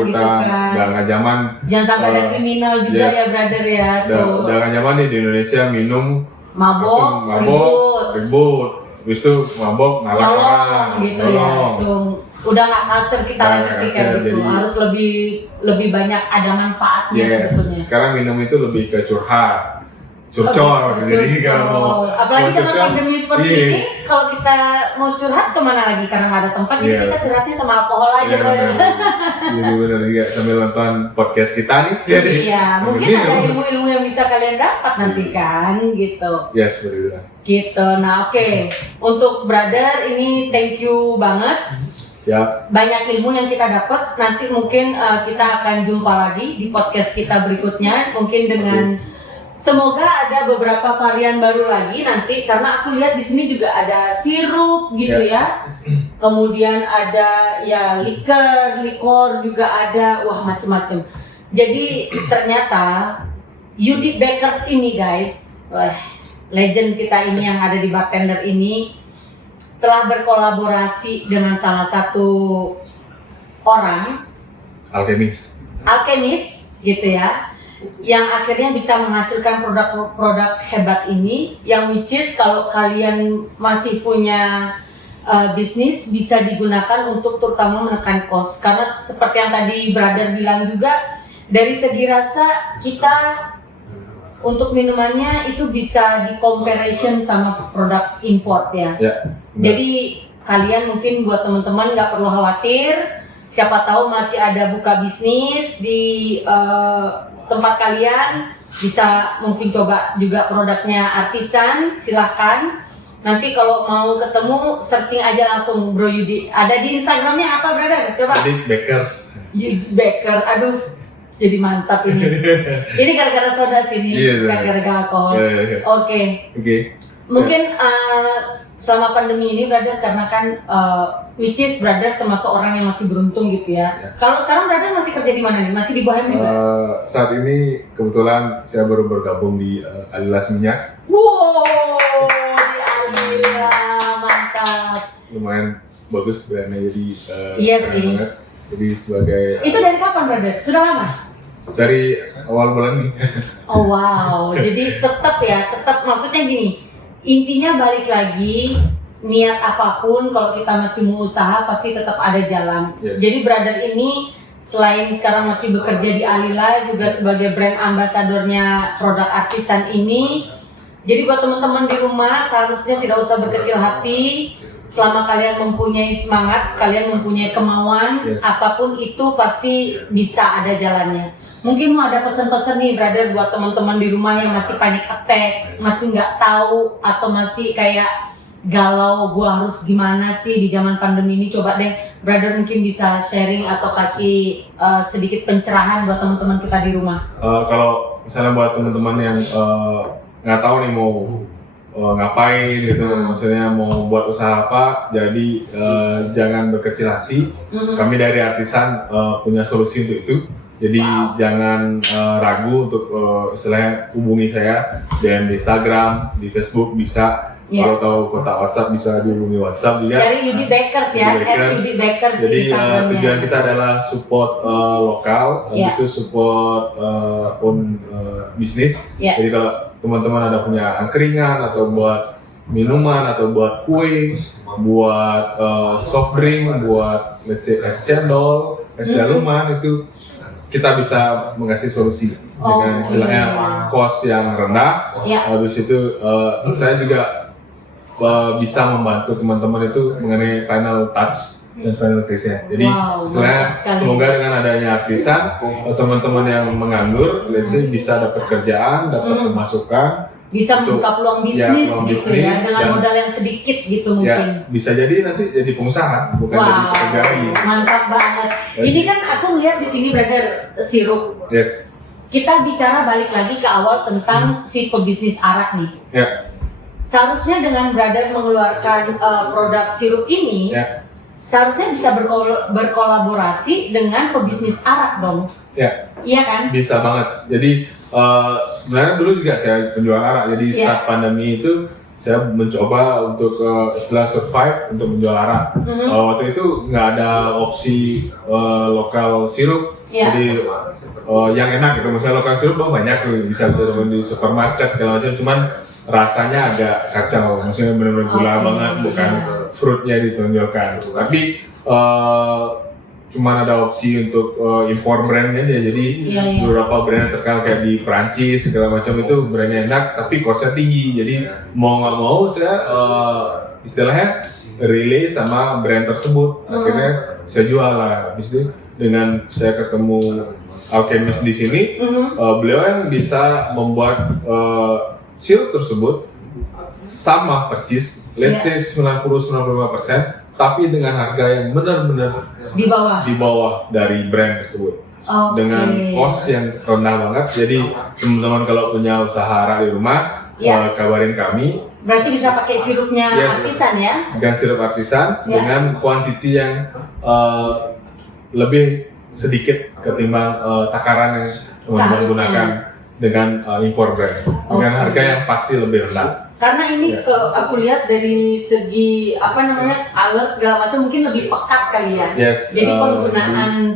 gitu kan. Jangan zaman. Jangan sampai ada kriminal juga ya, brother ya. Jangan zaman nih di Indonesia minum mabok, ribut, habis itu mabok ngalah orang, gitu ya. Udah nggak culture kita lagi sih kayak gitu. Harus lebih banyak ada manfaatnya sebetulnya. Sekarang minum itu lebih ke curhat, curcol. Jadi kalau apalagi zaman pandemi seperti ini, kalau kita mau curhat kemana lagi karena nggak ada tempat, jadi kita curhatnya sama alkohol aja. Jadi benar juga sambil nonton podcast kita nih. Iya, mungkin ada ilmu-ilmu yang bisa kalian dapat nanti kan, gitu. Yes, betul. Gitu. Nah, oke. Untuk brother ini thank you banget. Siap. Banyak ilmu yang kita dapat. Nanti mungkin kita akan jumpa lagi di podcast kita berikutnya. Mungkin dengan semoga ada beberapa varian baru lagi nanti, karena aku lihat di sini juga ada sirup gitu ya. Kemudian ada ya likor juga ada, wah macem-macem. Jadi ternyata Judy Bakers ini guys, legend kita ini yang ada di Bartender ini telah berkolaborasi dengan salah satu orang alkemis gitu ya, yang akhirnya bisa menghasilkan produk-produk hebat ini, yang which is kalau kalian masih punya bisnis bisa digunakan untuk terutama menekan cost, karena seperti yang tadi brother bilang juga, dari segi rasa kita untuk minumannya itu bisa di comparison sama produk import ya. Jadi kalian mungkin buat teman-teman nggak perlu khawatir, siapa tahu masih ada buka bisnis di tempat kalian, bisa mungkin coba juga produknya artisan, silahkan. Nanti kalau mau ketemu, searching aja langsung Bro Yudi. Ada di Instagramnya apa, brother? Coba. Judy Bakers. Judy Baker, aduh, jadi mantap ini. Ini gara-gara soda sini, gara-gara alkohol. Oke. Mungkin selama pandemi ini, brother, karena kan which is brother termasuk orang yang masih beruntung gitu ya. Kalau sekarang brother masih kerja di mana nih? Masih di Bohem juga? Saat ini kebetulan saya baru bergabung di Alilas Minyak. Wow, di Alila, mantap. Lumayan bagus brandnya, jadi iya keren sih. banget. Jadi sebagai itu dari kapan, brother? Sudah lama? Dari awal bulan ini. Oh wow, jadi tetap maksudnya gini, intinya balik lagi, niat apapun kalau kita masih mau usaha pasti tetap ada jalan. Jadi brother ini selain sekarang masih bekerja di Alila, juga sebagai brand ambasadornya produk artisan ini. Jadi buat teman-teman di rumah seharusnya tidak usah berkecil hati. Selama kalian mempunyai semangat, kalian mempunyai kemauan, apapun itu pasti bisa ada jalannya. Mungkin mau ada pesan-pesan nih, brother, buat teman-teman di rumah yang masih panic attack, masih nggak tahu atau masih kayak galau, gua harus gimana sih di zaman pandemi ini. Coba deh, brother mungkin bisa sharing atau kasih sedikit pencerahan buat teman-teman kita di rumah. Kalau misalnya buat teman-teman yang nggak tahu nih mau ngapain gitu, maksudnya mau buat usaha apa, jadi jangan berkecil hati. Kami dari Artisan punya solusi untuk itu. Jadi jangan ragu untuk istilahnya hubungi saya DM di Instagram, di Facebook bisa. Kalau tahu kontak WhatsApp bisa dihubungi WhatsApp juga. Dari Yudi Bakers ya, Yudi Bakers. Jadi tujuan kita adalah support lokal, habis itu support bisnis. Jadi kalau teman-teman ada punya angkringan atau buat minuman atau buat kue, buat soft drink, buat let's say es cendol, es daluman, itu kita bisa mengasih solusi dengan istilahnya cost yang rendah. Habis itu saya juga bisa membantu teman-teman itu mengenai final touch dan final taste-nya. Jadi semoga dengan adanya Artisan, teman-teman yang menganggur, let's say, bisa dapat kerjaan, dapat pemasukan, bisa membuka peluang bisnis, gitu ya, dengan modal yang sedikit gitu mungkin. Bisa jadi nanti jadi pengusaha, bukan jadi pegawai. Mantap banget. Ini kan aku lihat di sini brother sirup. Kita bicara balik lagi ke awal tentang si pebisnis arak nih. Seharusnya dengan brother mengeluarkan produk sirup ini, seharusnya bisa berkolaborasi dengan pebisnis arak dong. Iya kan? Bisa banget. Jadi sebenarnya dulu juga saya penjual arak. Jadi saat pandemi itu saya mencoba untuk setelah survive untuk menjual arak. Waktu itu nggak ada opsi lokal sirup. Jadi yang enak gitu, misalnya lokal sirup banyak tuh bisa ditemukan di supermarket segala macam. Cuman rasanya agak kacau, maksudnya benar-benar gula banget, bukan fruitnya ditonjolkan. Tapi cuma ada opsi untuk impor brandnya aja. Jadi beberapa brand yang terkenal kayak di Perancis segala macam itu brandnya enak, tapi costnya tinggi. Jadi mau nggak mau saya istilahnya relay sama brand tersebut. Akhirnya saya jual lah. Habis itu dengan saya ketemu alchemist di sini, beliau yang bisa membuat sirup tersebut sama persis, let's say 90-95%, tapi dengan harga yang benar-benar di bawah dari brand tersebut, dengan cost yang rendah banget. Jadi teman-teman kalau punya usaha arak di rumah, kabarin kami. Berarti bisa pakai sirupnya Artisan ya? Dengan sirup Artisan, dengan kuantiti yang lebih sedikit ketimbang takaran yang teman-teman gunakan dengan impor brand, dengan harga yang pasti lebih rendah. Karena ini kalau aku lihat dari segi alur segala macam mungkin lebih pekat kali ya. Jadi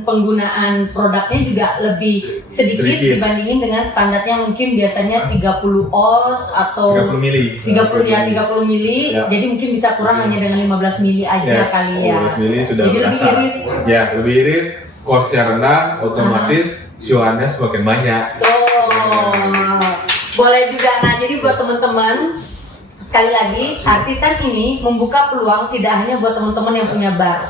penggunaan produknya juga lebih sedikit dibandingin dengan standarnya mungkin biasanya 30 oz atau 30 mili. Jadi mungkin bisa kurang hanya dengan 15 mili aja kali ya. 15 mili sudah jadi berasa. Lebih irit, cost-nya rendah, otomatis cuannya semakin banyak. Boleh juga. Nah, jadi buat teman-teman, sekali lagi, Artisan ini membuka peluang tidak hanya buat teman-teman yang punya bar,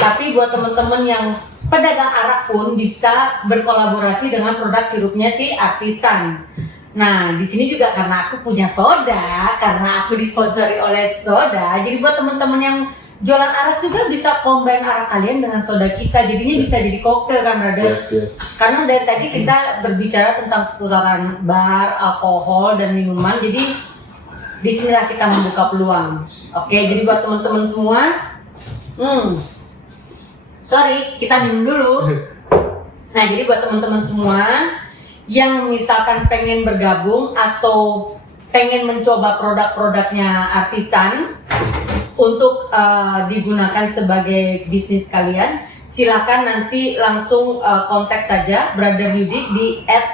tapi buat teman-teman yang pedagang arak pun bisa berkolaborasi dengan produk sirupnya si Artisan. Nah, di sini juga karena aku punya soda, karena aku disponsori oleh soda, jadi buat teman-teman yang jualan arak juga bisa combine arak kalian dengan soda kita, jadinya bisa jadi koktail kan, brother? Karena dari tadi kita berbicara tentang seputaran bar, alkohol, dan minuman, jadi disinilah kita membuka peluang. Oke, jadi buat teman-teman semua, kita minum dulu. Nah, jadi buat teman-teman semua yang misalkan pengen bergabung atau pengen mencoba produk-produknya Artisan untuk digunakan sebagai bisnis kalian, silakan nanti langsung kontak saja Brother Yudi di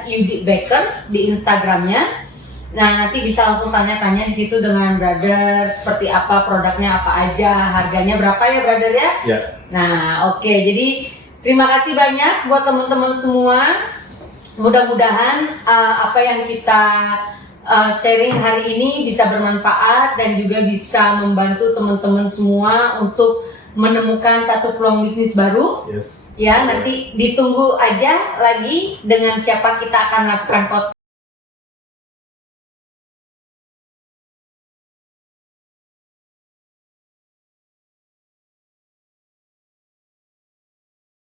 @yudibakers di Instagramnya. Nah, nanti bisa langsung tanya-tanya di situ dengan brother seperti apa produknya, apa aja, harganya berapa ya brother ya? Nah, oke. Jadi Terima kasih banyak buat teman-teman semua. Mudah-mudahan apa yang kita sharing hari ini bisa bermanfaat dan juga bisa membantu teman-teman semua untuk menemukan satu peluang bisnis baru. Yes. Ya, nanti ditunggu aja lagi dengan siapa kita akan lakukan podcast.